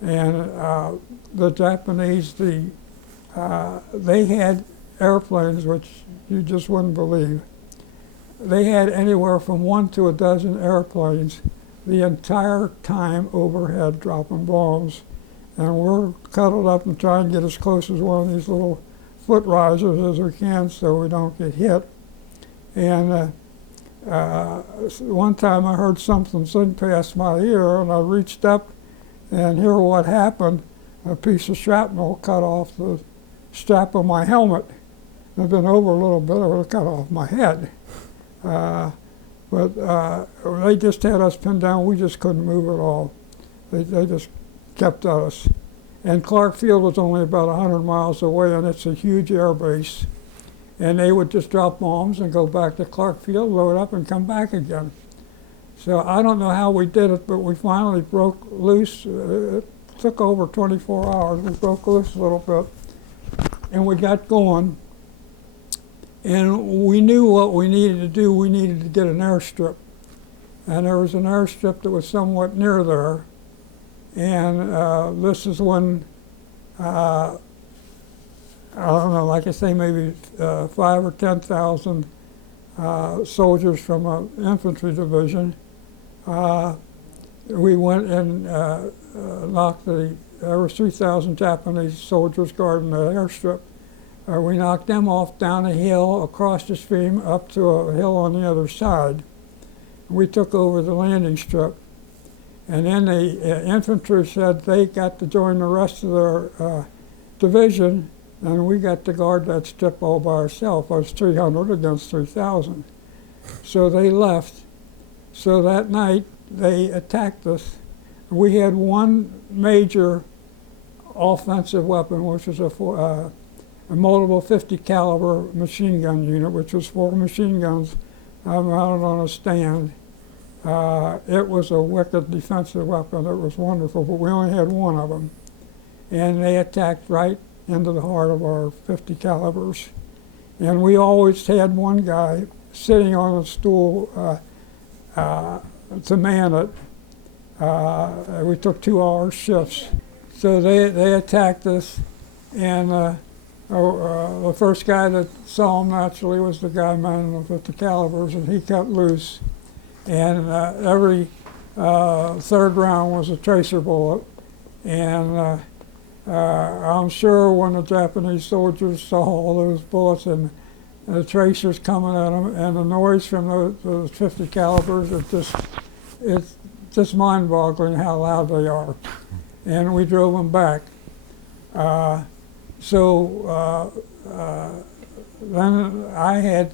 And the Japanese, they had airplanes, which you just wouldn't believe. They had anywhere from 1 to a dozen airplanes the entire time overhead dropping bombs. And we're cuddled up and trying to get as close as one of these little foot risers as we can so we don't get hit. And one time I heard something sing past my ear, and I reached up and hear what happened. A piece of shrapnel cut off the strap of my helmet. I'd been over a little bit, it would have cut off my head. But they just had us pinned down, we just couldn't move at all. They just kept at us. And Clark Field was only about 100 miles away, and it's a huge air base. And they would just drop bombs and go back to Clark Field, load up, and come back again. So I don't know how we did it, but we finally broke loose. It took over 24 hours. We broke loose a little bit, and we got going. And we knew what we needed to do. We needed to get an airstrip. And there was an airstrip that was somewhat near there. And this is when, I don't know, like I say, maybe 5 or 10,000 soldiers from an infantry division. We went and knocked there were 3,000 Japanese soldiers guarding the airstrip. We knocked them off down a hill, across the stream, up to a hill on the other side. We took over the landing strip. And then the infantry said they got to join the rest of their division, and we got to guard that strip all by ourselves. I was 300 against 3,000. So they left. So that night, they attacked us. We had one major offensive weapon, which was a multiple 50 caliber machine gun unit, which was 4 machine guns mounted on a stand. It was a wicked defensive weapon. It was wonderful, but we only had one of them. And they attacked right into the heart of our 50 calibers. And we always had one guy sitting on a stool to man it. We took 2-hour shifts. So they attacked us, and the first guy that saw them naturally was the guy manning the 50 calibers, and he cut loose. And every third round was a tracer bullet. And I'm sure when the Japanese soldiers saw all those bullets and the tracers coming at them and the noise from those 50 calibers, it's just mind-boggling how loud they are. And we drove them back. Then I had,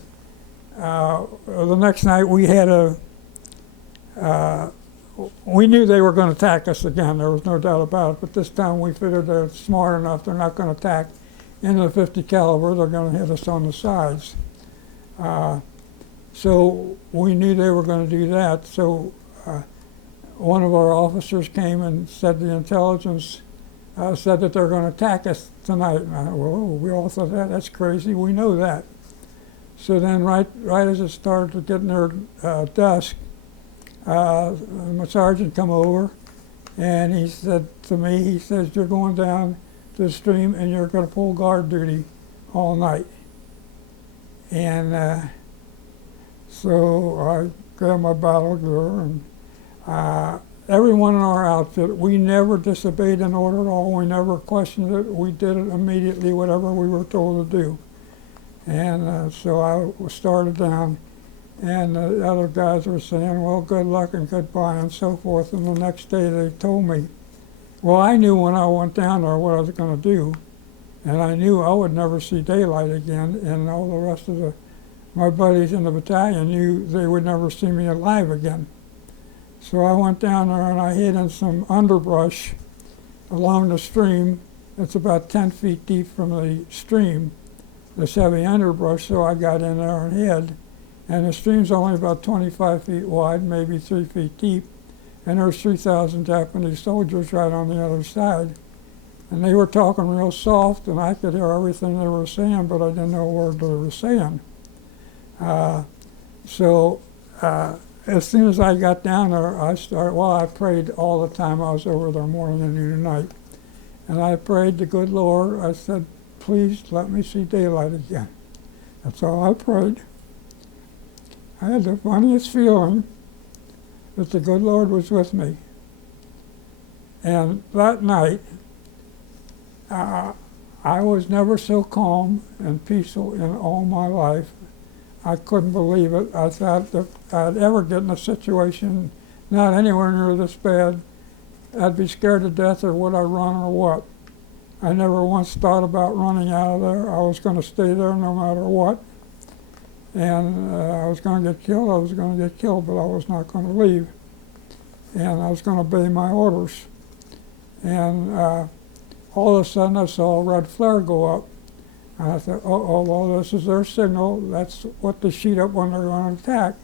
the next night we had we knew they were going to attack us again, there was no doubt about it, but this time we figured they're smart enough, they're not going to attack into the 50 caliber, they're going to hit us on the sides. So we knew they were going to do that, so one of our officers came and said the intelligence said that they're going to attack us tonight. And we all thought, that's crazy, we know that. So then right as it started to get near dusk, my sergeant come over and he said to me, he says, you're going down to the stream and you're going to pull guard duty all night. And so I grabbed my battle gear, and everyone in our outfit, we never disobeyed an order at all. We never questioned it. We did it immediately, whatever we were told to do. And so I started down, and the other guys were saying, well, good luck and goodbye and so forth. And the next day they told me, well, I knew when I went down there what I was going to do, and I knew I would never see daylight again, and all the rest of my buddies in the battalion knew they would never see me alive again. So I went down there and I hid in some underbrush along the stream. It's about 10 feet deep from the stream, this heavy underbrush, so I got in there and hid. And the stream's only about 25 feet wide, maybe 3 feet deep, and there's 3,000 Japanese soldiers right on the other side. And they were talking real soft, and I could hear everything they were saying, but I didn't know a word they were saying. As soon as I got down there, I prayed all the time I was over there, morning and noon and night. And I prayed to good Lord. I said, please let me see daylight again. That's all I prayed. I had the funniest feeling that the good Lord was with me. And that night, I was never so calm and peaceful in all my life. I couldn't believe it. I thought if I'd ever get in a situation not anywhere near this bad, I'd be scared to death, or would I run or what? I never once thought about running out of there. I was going to stay there no matter what. And I was going to get killed. I was going to get killed, but I was not going to leave. And I was going to obey my orders. And all of a sudden I saw a red flare go up. And I thought, well, this is their signal. That's what they shoot up when they're going to attack.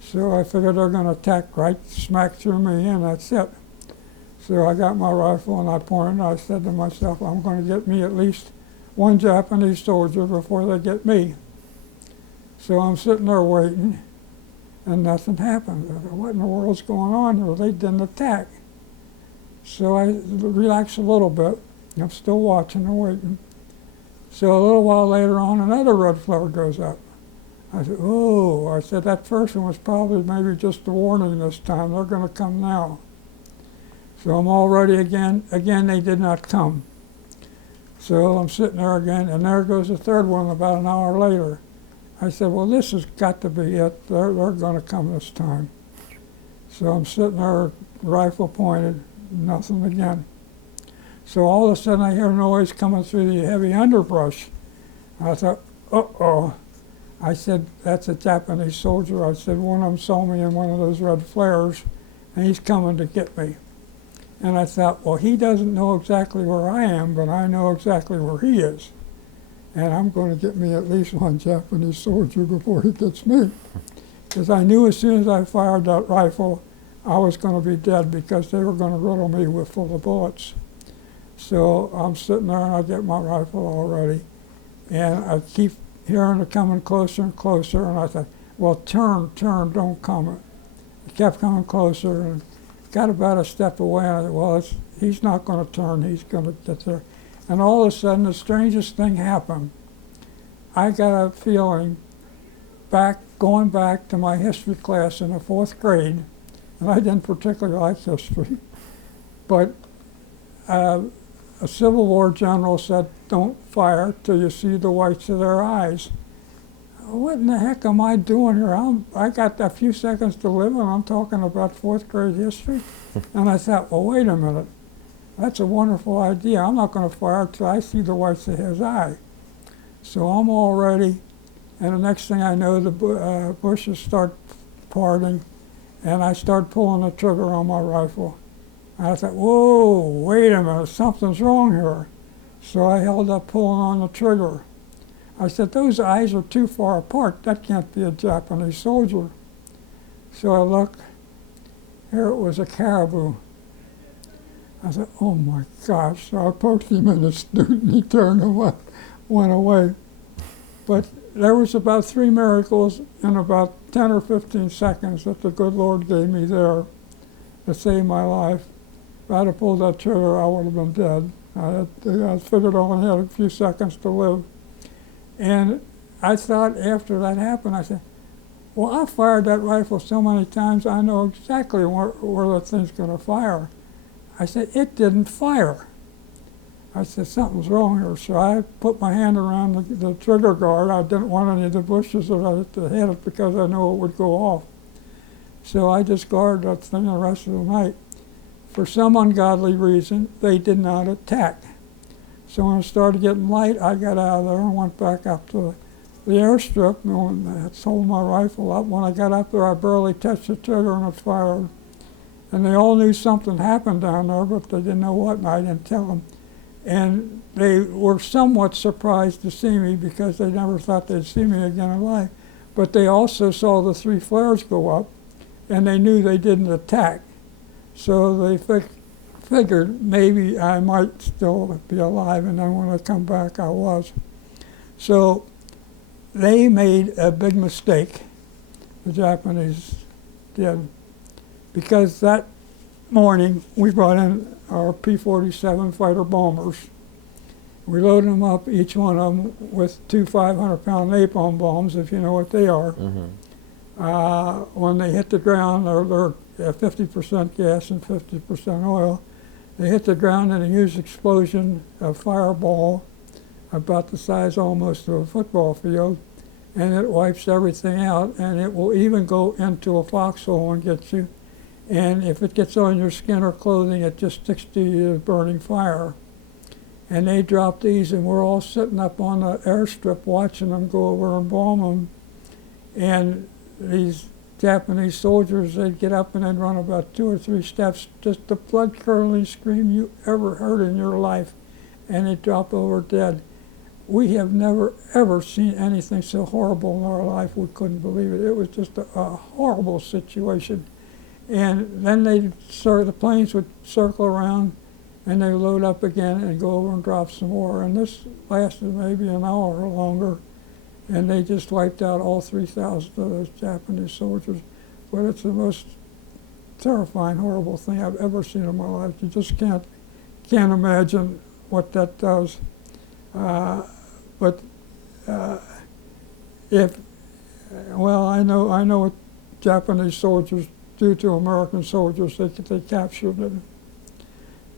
So I figured they're going to attack right smack through me, and that's it. So I got my rifle and I pointed, and I said to myself, I'm going to get me at least one Japanese soldier before they get me. So I'm sitting there waiting, and nothing happened. I thought, what in the world's going on here? They didn't attack. So I relaxed a little bit. I'm still watching and waiting. So a little while later on, another red flare goes up. I said, oh, I said, that first one was probably maybe just a warning this time. They're going to come now. So I'm all ready again. Again, they did not come. So I'm sitting there again, and there goes the third one about an hour later. I said, well, this has got to be it. They're going to come this time. So I'm sitting there, rifle pointed, nothing again. So all of a sudden I hear noise coming through the heavy underbrush. I thought, uh-oh. I said, that's a Japanese soldier. I said, one of them saw me in one of those red flares, and he's coming to get me. And I thought, well, he doesn't know exactly where I am, but I know exactly where he is. And I'm going to get me at least one Japanese soldier before he gets me. Because I knew as soon as I fired that rifle, I was going to be dead, because they were going to riddle me with full of bullets. So I'm sitting there and I get my rifle all ready, and I keep hearing it coming closer and closer, and I thought, well, turn, don't come. It kept coming closer and got about a step away, and I thought, well, he's not going to turn, he's going to get there. And all of a sudden, the strangest thing happened. I got a feeling going back to my history class in the 4th grade, and I didn't particularly like history, but a Civil War general said, don't fire till you see the whites of their eyes. What in the heck am I doing here? I got a few seconds to live, and I'm talking about 4th grade history. And I thought, well, wait a minute. That's a wonderful idea. I'm not going to fire till I see the whites of his eye. So I'm all ready, and the next thing I know, the bushes start parting, and I start pulling the trigger on my rifle. I thought, whoa, wait a minute, something's wrong here. So I held up pulling on the trigger. I said, those eyes are too far apart. That can't be a Japanese soldier. So I look, here it was a caribou. I said, oh my gosh. So I poked him in the snoot, and he turned and went away. But there was about 3 miracles in about 10 or 15 seconds that the good Lord gave me there to save my life. If I'd have pulled that trigger, I would have been dead. I figured I only had a few seconds to live. And I thought after that happened, I said, well, I fired that rifle so many times, I know exactly where that thing's going to fire. I said, it didn't fire. I said, something's wrong here. So I put my hand around the trigger guard. I didn't want any of the bushes that I hit it because I knew it would go off. So I just guarded that thing the rest of the night. For some ungodly reason, they did not attack. So when it started getting light, I got out of there and went back up to the airstrip and I had sold my rifle up. When I got up there, I barely touched the trigger and it fired. And they all knew something happened down there, but they didn't know what, and I didn't tell them. And they were somewhat surprised to see me because they never thought they'd see me again alive. But they also saw the 3 flares go up, and they knew they didn't attack. So they figured maybe I might still be alive, and then when I come back, I was. So they made a big mistake, the Japanese did, because that morning we brought in our P-47 fighter bombers. We loaded them up, each one of them, with 2 500-pound napalm bombs, if you know what they are. When they hit the ground, they're 50% gas and 50% oil. They hit the ground in a huge explosion, a fireball about the size almost of a football field, and it wipes everything out, and it will even go into a foxhole and get you. And if it gets on your skin or clothing, it just sticks to you as burning fire. And they dropped these, and we're all sitting up on the airstrip watching them go over and bomb them. And these Japanese soldiers, they'd get up and they'd run about 2 or 3 steps, just the blood-curdling scream you ever heard in your life, and they'd drop over dead. We have never, ever seen anything so horrible in our life. We couldn't believe it. It was just a horrible situation. And then the planes would circle around and they load up again and go over and drop some more. And this lasted maybe an hour or longer. And they just wiped out all 3,000 of those Japanese soldiers. But it's the most terrifying, horrible thing I've ever seen in my life. You just can't imagine what that does. I know what Japanese soldiers do to American soldiers. They captured them.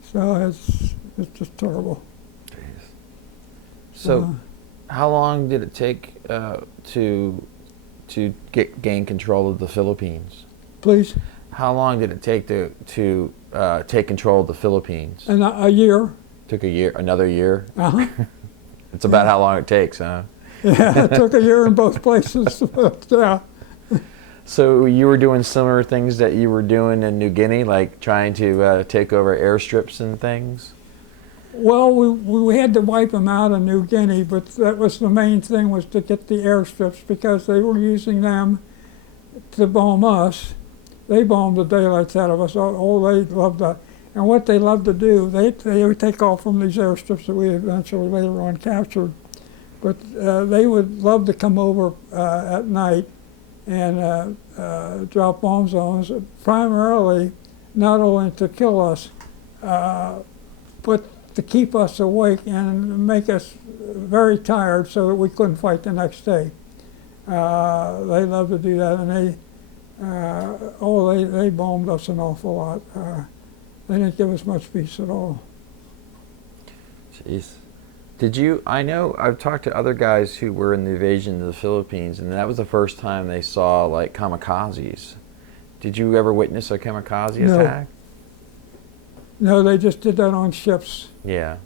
So it's just terrible. Jeez. So how long did it take to gain control of the Philippines? Please? How long did it take to take control of the Philippines? And a year. Took a year, another year? Uh-huh. It's about how long it takes, huh? Yeah, it took a year in both places. But, yeah. So you were doing similar things that you were doing in New Guinea, like trying to take over airstrips and things? Well, we had to wipe them out of New Guinea, but that was the main thing, was to get the airstrips, because they were using them to bomb us. They bombed the daylights out of us. Oh, they loved that. And what they loved to do, they would take off from these airstrips that we eventually later on captured. But they would love to come over at night and drop bombs on us, primarily not only to kill us, but to keep us awake and make us very tired so that we couldn't fight the next day. They loved to do that, and they bombed us an awful lot. They didn't give us much peace at all. Jeez. I know I've talked to other guys who were in the invasion of the Philippines, and that was the first time they saw like kamikazes. Did you ever witness a kamikaze attack? No, they just did that on ships. Yeah.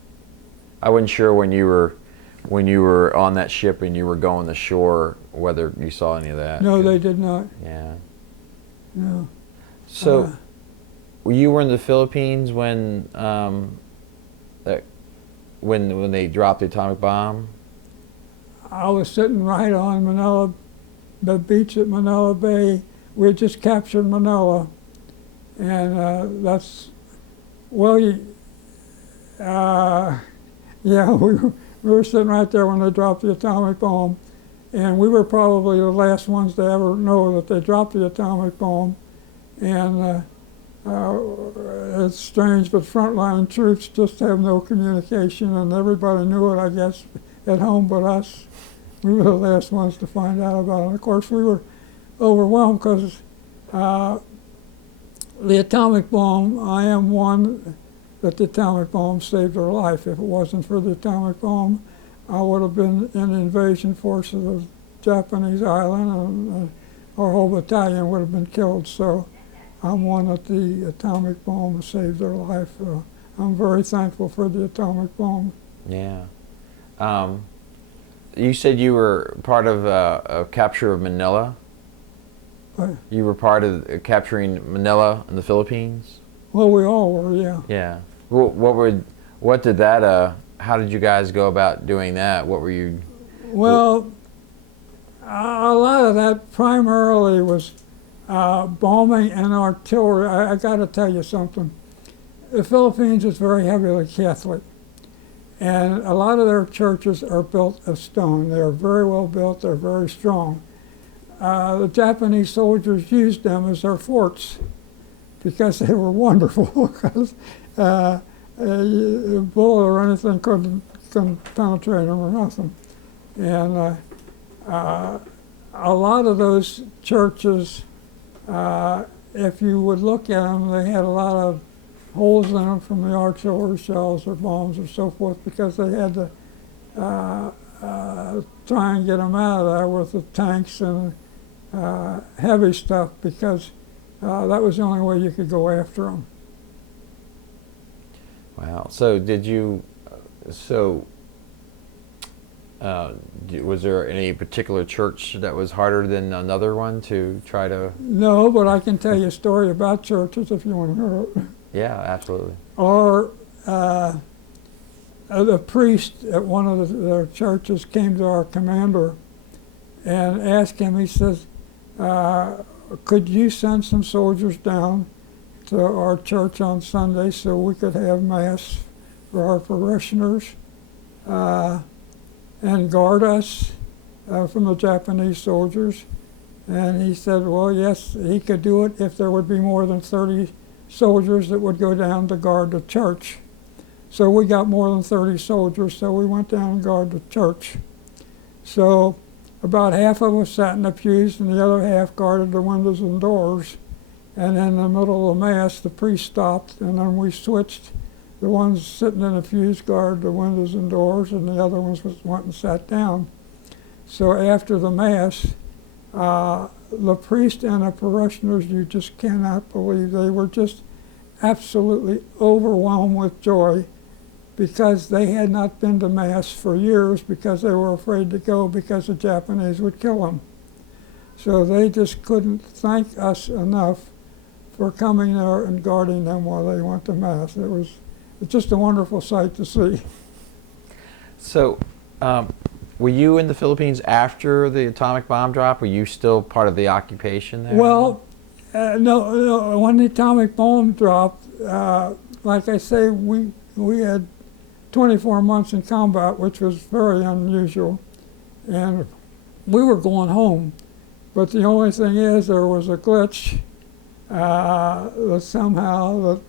I wasn't sure when you were on that ship and you were going to shore whether you saw any of that. No, they did not. Yeah. No. So you were in the Philippines when when they dropped the atomic bomb? I was sitting right on the beach at Manila Bay. We had just captured Manila, and we were sitting right there when they dropped the atomic bomb, and we were probably the last ones to ever know that they dropped the atomic bomb. And it's strange, but frontline troops just have no communication, and everybody knew it, I guess, at home but us. We were the last ones to find out about it. And of course, we were overwhelmed because the atomic bomb, IM-1, that the atomic bomb saved their life. If it wasn't for the atomic bomb, I would have been in the invasion forces of Japanese island, and our whole battalion would have been killed. So I'm one that the atomic bomb saved their life. I'm very thankful for the atomic bomb. Yeah. You said you were part of a capture of Manila. You were part of capturing Manila in the Philippines. Well, we all were, yeah. Yeah. What did that? How did you guys go about doing that? What were you? Well, a lot of that primarily was bombing and artillery. I got to tell you something. The Philippines is very heavily Catholic, and a lot of their churches are built of stone. They're very well built. They're very strong. The Japanese soldiers used them as their forts because they were wonderful. Because a bullet or anything couldn't penetrate them or nothing. And a lot of those churches, if you would look at them, they had a lot of holes in them from the artillery shells or bombs or so forth, because they had to try and get them out of there with the tanks and heavy stuff, because that was the only way you could go after them. Wow. So did you? Was there any particular church that was harder than another one to try to? No, but I can tell you a story about churches if you want to hear it. Yeah, absolutely. Or the priest at one of their churches came to our commander and asked him, he says, could you send some soldiers down to our church on Sunday so we could have mass for our parishioners and guard us from the Japanese soldiers? And he said, well, yes, he could do it if there would be more than 30 soldiers that would go down to guard the church. So we got more than 30 soldiers, so we went down and guarded the church. So about half of us sat in the pews and the other half guarded the windows and doors. And in the middle of the mass, the priest stopped, and then we switched. The ones sitting in the pews guarded the windows and doors, and the other ones went and sat down. So after the mass, the priest and the parishioners, you just cannot believe, they were just absolutely overwhelmed with joy, because they had not been to mass for years because they were afraid to go because the Japanese would kill them. So they just couldn't thank us enough for coming there and guarding them while they went to mass. It's just a wonderful sight to see. So, were you in the Philippines after the atomic bomb drop? Were you still part of the occupation there? Well, no, when the atomic bomb dropped, like I say, we had 24 months in combat, which was very unusual, and we were going home. But the only thing is, there was a glitch that somehow that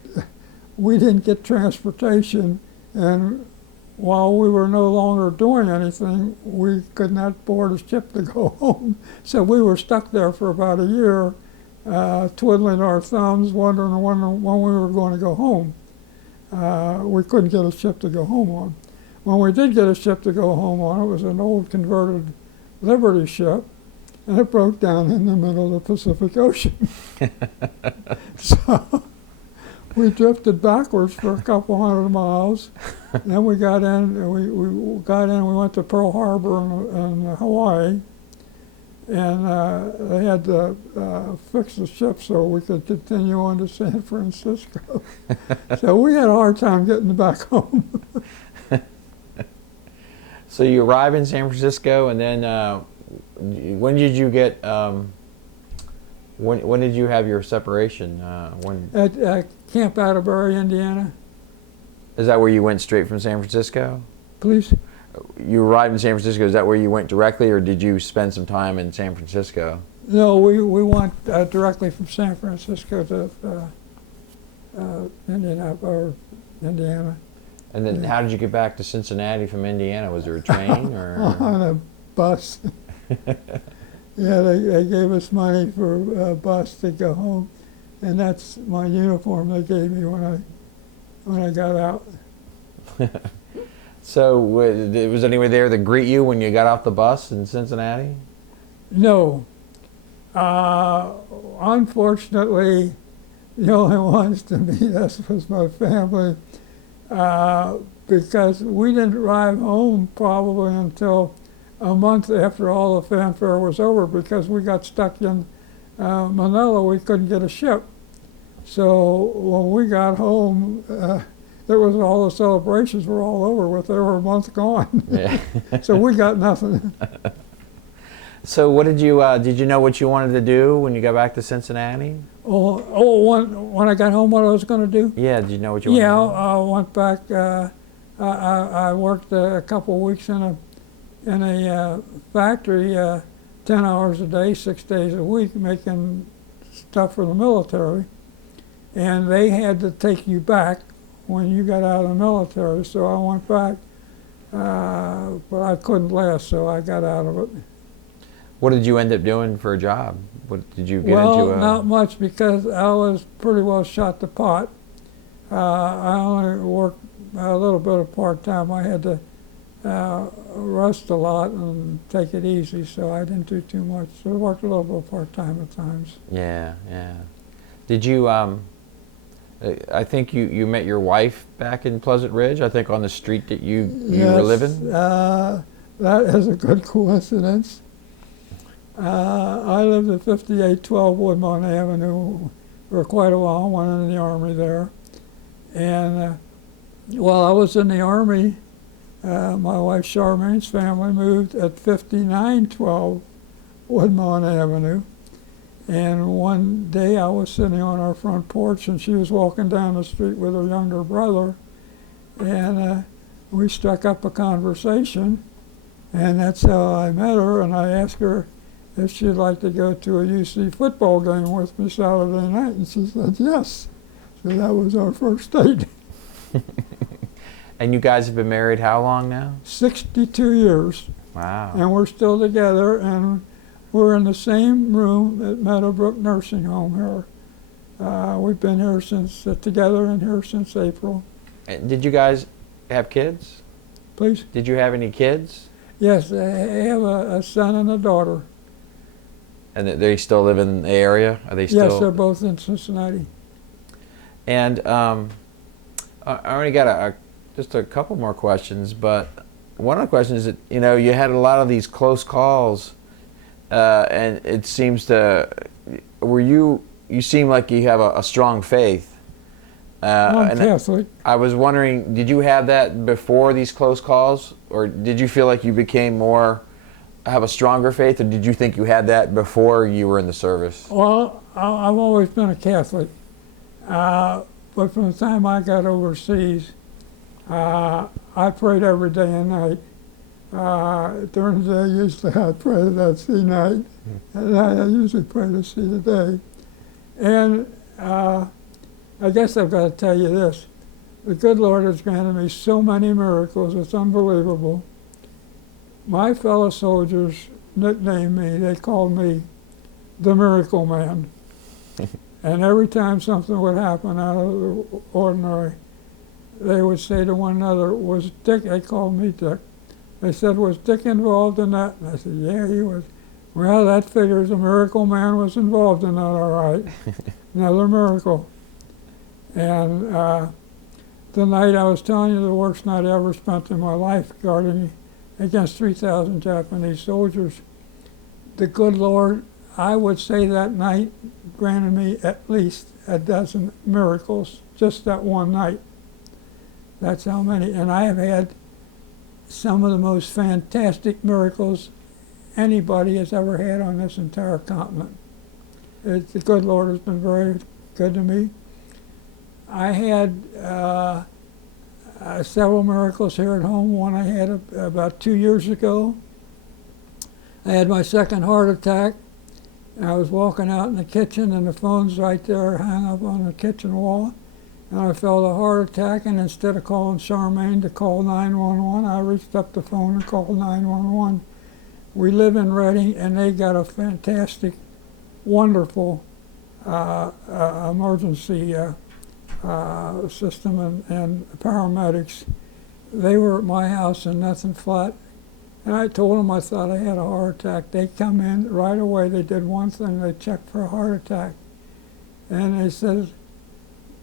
we didn't get transportation, and while we were no longer doing anything, we could not board a ship to go home. So we were stuck there for about a year, twiddling our thumbs, wondering when we were going to go home. We couldn't get a ship to go home on. When we did get a ship to go home on, it was an old converted Liberty ship, and it broke down in the middle of the Pacific Ocean. So we drifted backwards for a couple hundred miles. Then we got in, and we went to Pearl Harbor in Hawaii, and they had to fix the ship so we could continue on to San Francisco. So we had a hard time getting back home. So you arrived in San Francisco, and then when did you get? When did you have your separation? At Camp Atterbury, Indiana. Is that where you went straight from San Francisco? Please? You arrived in San Francisco. Is that where you went directly, or did you spend some time in San Francisco? No, we went directly from San Francisco to Indiana. And then how did you get back to Cincinnati from Indiana? Was there a train or? On a bus. Yeah, they gave us money for a bus to go home, and that's my uniform they gave me when I when I got out. So, was anyone there to greet you when you got off the bus in Cincinnati? No. Unfortunately, the only ones to meet us was my family, because we didn't arrive home probably until a month after all the fanfare was over, because we got stuck in Manila. We couldn't get a ship. So when we got home, there was all the celebrations were all over with. They were a month gone. Yeah. So we got nothing. So what did you know what you wanted to do when you got back to Cincinnati? When I got home, what I was going to do? Yeah, did you know what you wanted Yeah, to do? I went back. I worked a couple of weeks in a factory, 10 hours a day, 6 days a week, making stuff for the military. And they had to take you back when you got out of the military. So I went back, but I couldn't last, so I got out of it. What did you end up doing for a job? What did you get Well, into? not much, because I was pretty well shot to pot. I only worked a little bit of part-time. I had to rest a lot and take it easy, so I didn't do too much. So I worked a little bit part-time at times. Yeah, yeah. Did you, I think you met your wife back in Pleasant Ridge, I think on the street that you were living? That is a good coincidence. I lived at 5812 Woodmont Avenue for quite a while, went in the Army there. And while I was in the Army, my wife Charmaine's family moved at 5912 Woodmont Avenue. And one day I was sitting on our front porch, and she was walking down the street with her younger brother, and we struck up a conversation, and that's how I met her. And I asked her if she'd like to go to a UC football game with me Saturday night, and she said yes. So that was our first date. And you guys have been married how long now? 62 years. Wow. And we're still together, and we're in the same room at Meadowbrook Nursing Home here. We've been here together and here since April. And did you guys have kids? Please? Did you have any kids? Yes, I have a son and a daughter. And they still live in the area? Are they still? Yes, they're both in Cincinnati. And I only got just a couple more questions, but one of the questions is that, you had a lot of these close calls, and it seems you seem like you have a strong faith. I'm Catholic. I was wondering, did you have that before these close calls, or did you feel like you became have a stronger faith, or did you think you had that before you were in the service? Well, I've always been a Catholic, but from the time I got overseas, I prayed every day and night. During the day, usually I pray that see night, and I usually pray to see the day. And I guess I've got to tell you this. The good Lord has granted me so many miracles, it's unbelievable. My fellow soldiers nicknamed me, they called me the Miracle Man. And every time something would happen out of the ordinary, they would say to one another, was Dick, they called me Dick. They said, was Dick involved in that? And I said, yeah, he was. Well, that figures the Miracle Man was involved in that, all right. Another miracle. And the night I was telling you, the worst night I ever spent in my life guarding against 3,000 Japanese soldiers. The good Lord, I would say that night, granted me at least a dozen miracles, just that one night. That's how many. And I have had some of the most fantastic miracles anybody has ever had on this entire continent. The good Lord has been very good to me. I had several miracles here at home. One I had about 2 years ago. I had my second heart attack. I was walking out in the kitchen, and the phone's right there hung up on the kitchen wall. And I felt a heart attack, and instead of calling Charmaine to call 911, I reached up the phone and called 911. We live in Reading, and they got a fantastic, wonderful emergency system and paramedics. They were at my house in Nothing Flat, and I told them I thought I had a heart attack. They come in right away. They did one thing. They checked for a heart attack, and they said,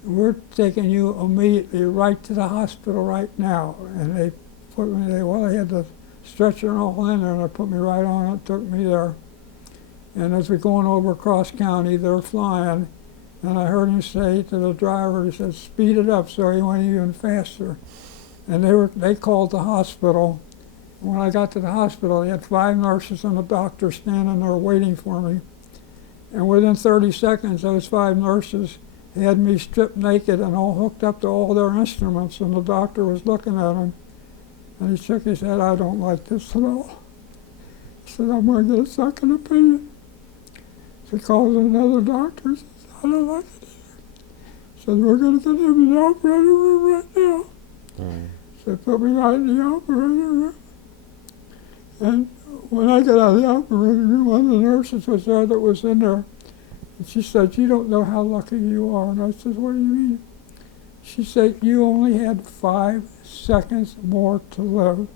"We're taking you immediately right to the hospital right now." And they put me. They had the stretcher and all in there, and they put me right on it. Took me there, and as we're going over across county, they're flying, and I heard him say to the driver, he said, "Speed it up," so he went even faster. And they called the hospital. When I got to the hospital, they had 5 nurses and a doctor standing there waiting for me. And within 30 seconds, those 5 nurses had me stripped naked and all hooked up to all their instruments, and the doctor was looking at them. And he shook his head, "I don't like this at all." He said, "I'm going to get a second opinion." So he called another doctor. He says, "I don't like it either." He said, "We're going to get him in the operating room right now." So they put me right in the operating room. And when I got out of the operating room, one of the nurses was there that was in there. And she said, "You don't know how lucky you are." And I said, "What do you mean?" She said, "You only had 5 seconds more to live."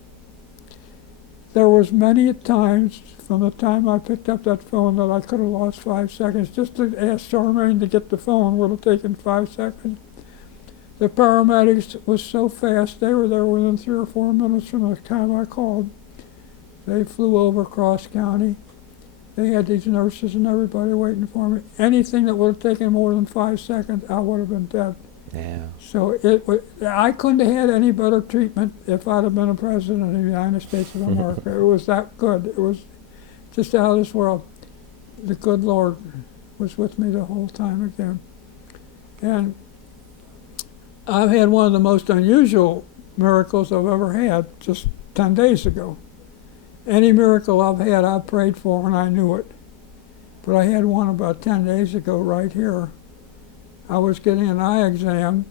There was many times from the time I picked up that phone that I could have lost 5 seconds. Just to ask Charmaine to get the phone would have taken 5 seconds. The paramedics was so fast, they were there within 3 or 4 minutes from the time I called. They flew over across county. They had these nurses and everybody waiting for me. Anything that would have taken more than 5 seconds, I would have been dead. Yeah. So I couldn't have had any better treatment if I'd have been a president of the United States of America. It was that good. It was just out of this world. The good Lord was with me the whole time again. And I've had one of the most unusual miracles I've ever had just 10 days ago. Any miracle I've had, I've prayed for and I knew it. But I had one about 10 days ago right here. I was getting an eye exam,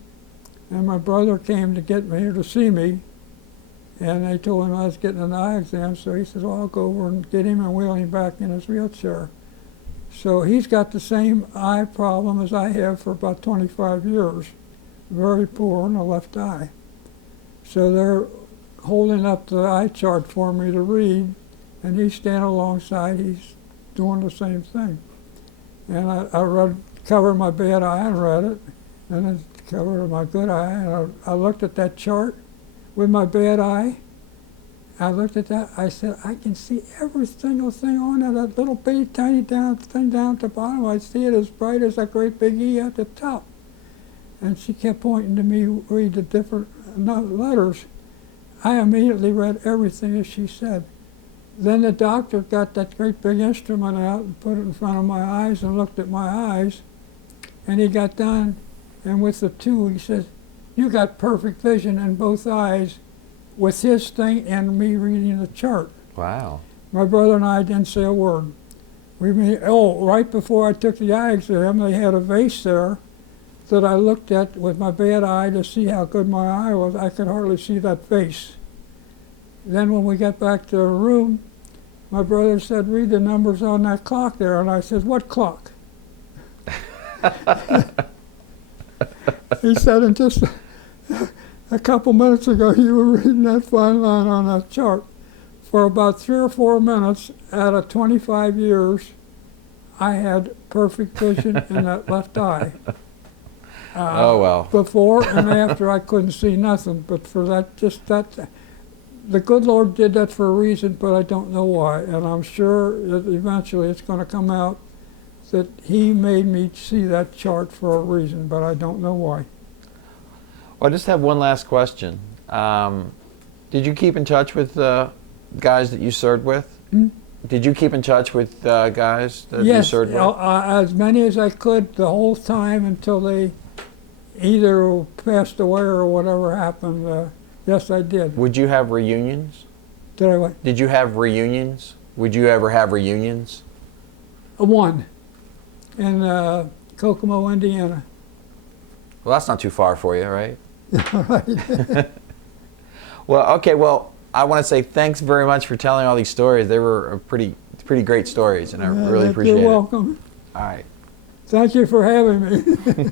and my brother came to get me or to see me, and they told him I was getting an eye exam, so he said, "Well, I'll go over and get him and wheel him back in his wheelchair." So he's got the same eye problem as I have for about 25 years, very poor in the left eye. So they're holding up the eye chart for me to read, and he's standing alongside, he's doing the same thing. And I covered my bad eye and read it, and then covered my good eye, and I looked at that chart with my bad eye. I looked at that, I said, "I can see every single thing on it, that little bitty tiny thing down at the bottom. I see it as bright as that great big E at the top." And she kept pointing to me, read the different letters. I immediately read everything as she said. Then the doctor got that great big instrument out and put it in front of my eyes and looked at my eyes. And he got done, and with the two, he said, "You got perfect vision in both eyes," with his thing and me reading the chart. Wow. My brother and I didn't say a word. Right before I took the eye exam, they had a vase there that I looked at with my bad eye to see how good my eye was. I could hardly see that vase. Then when we got back to the room, my brother said, "Read the numbers on that clock there." And I said, "What clock?" He said, "And just a couple minutes ago, you were reading that fine line on that chart." For about 3 or 4 minutes out of 25 years, I had perfect vision in that left eye. Oh, well. Before and after, I couldn't see nothing. But for that, the good Lord did that for a reason, but I don't know why. And I'm sure that eventually it's going to come out that he made me see that chart for a reason, but I don't know why. Well, I just have one last question. Did you keep in touch with guys that you served with? Did you keep in touch with guys that you served with? Yes, as many as I could the whole time until they either passed away or whatever happened. Yes, I did. Would you have reunions? Did I what? Did you have reunions? Would you ever have reunions? One in Kokomo, Indiana. Well, that's not too far for you, right? Right. Well, okay. Well, I want to say thanks very much for telling all these stories. They were pretty great stories, and I really appreciate it. You're welcome. All right. Thank you for having me.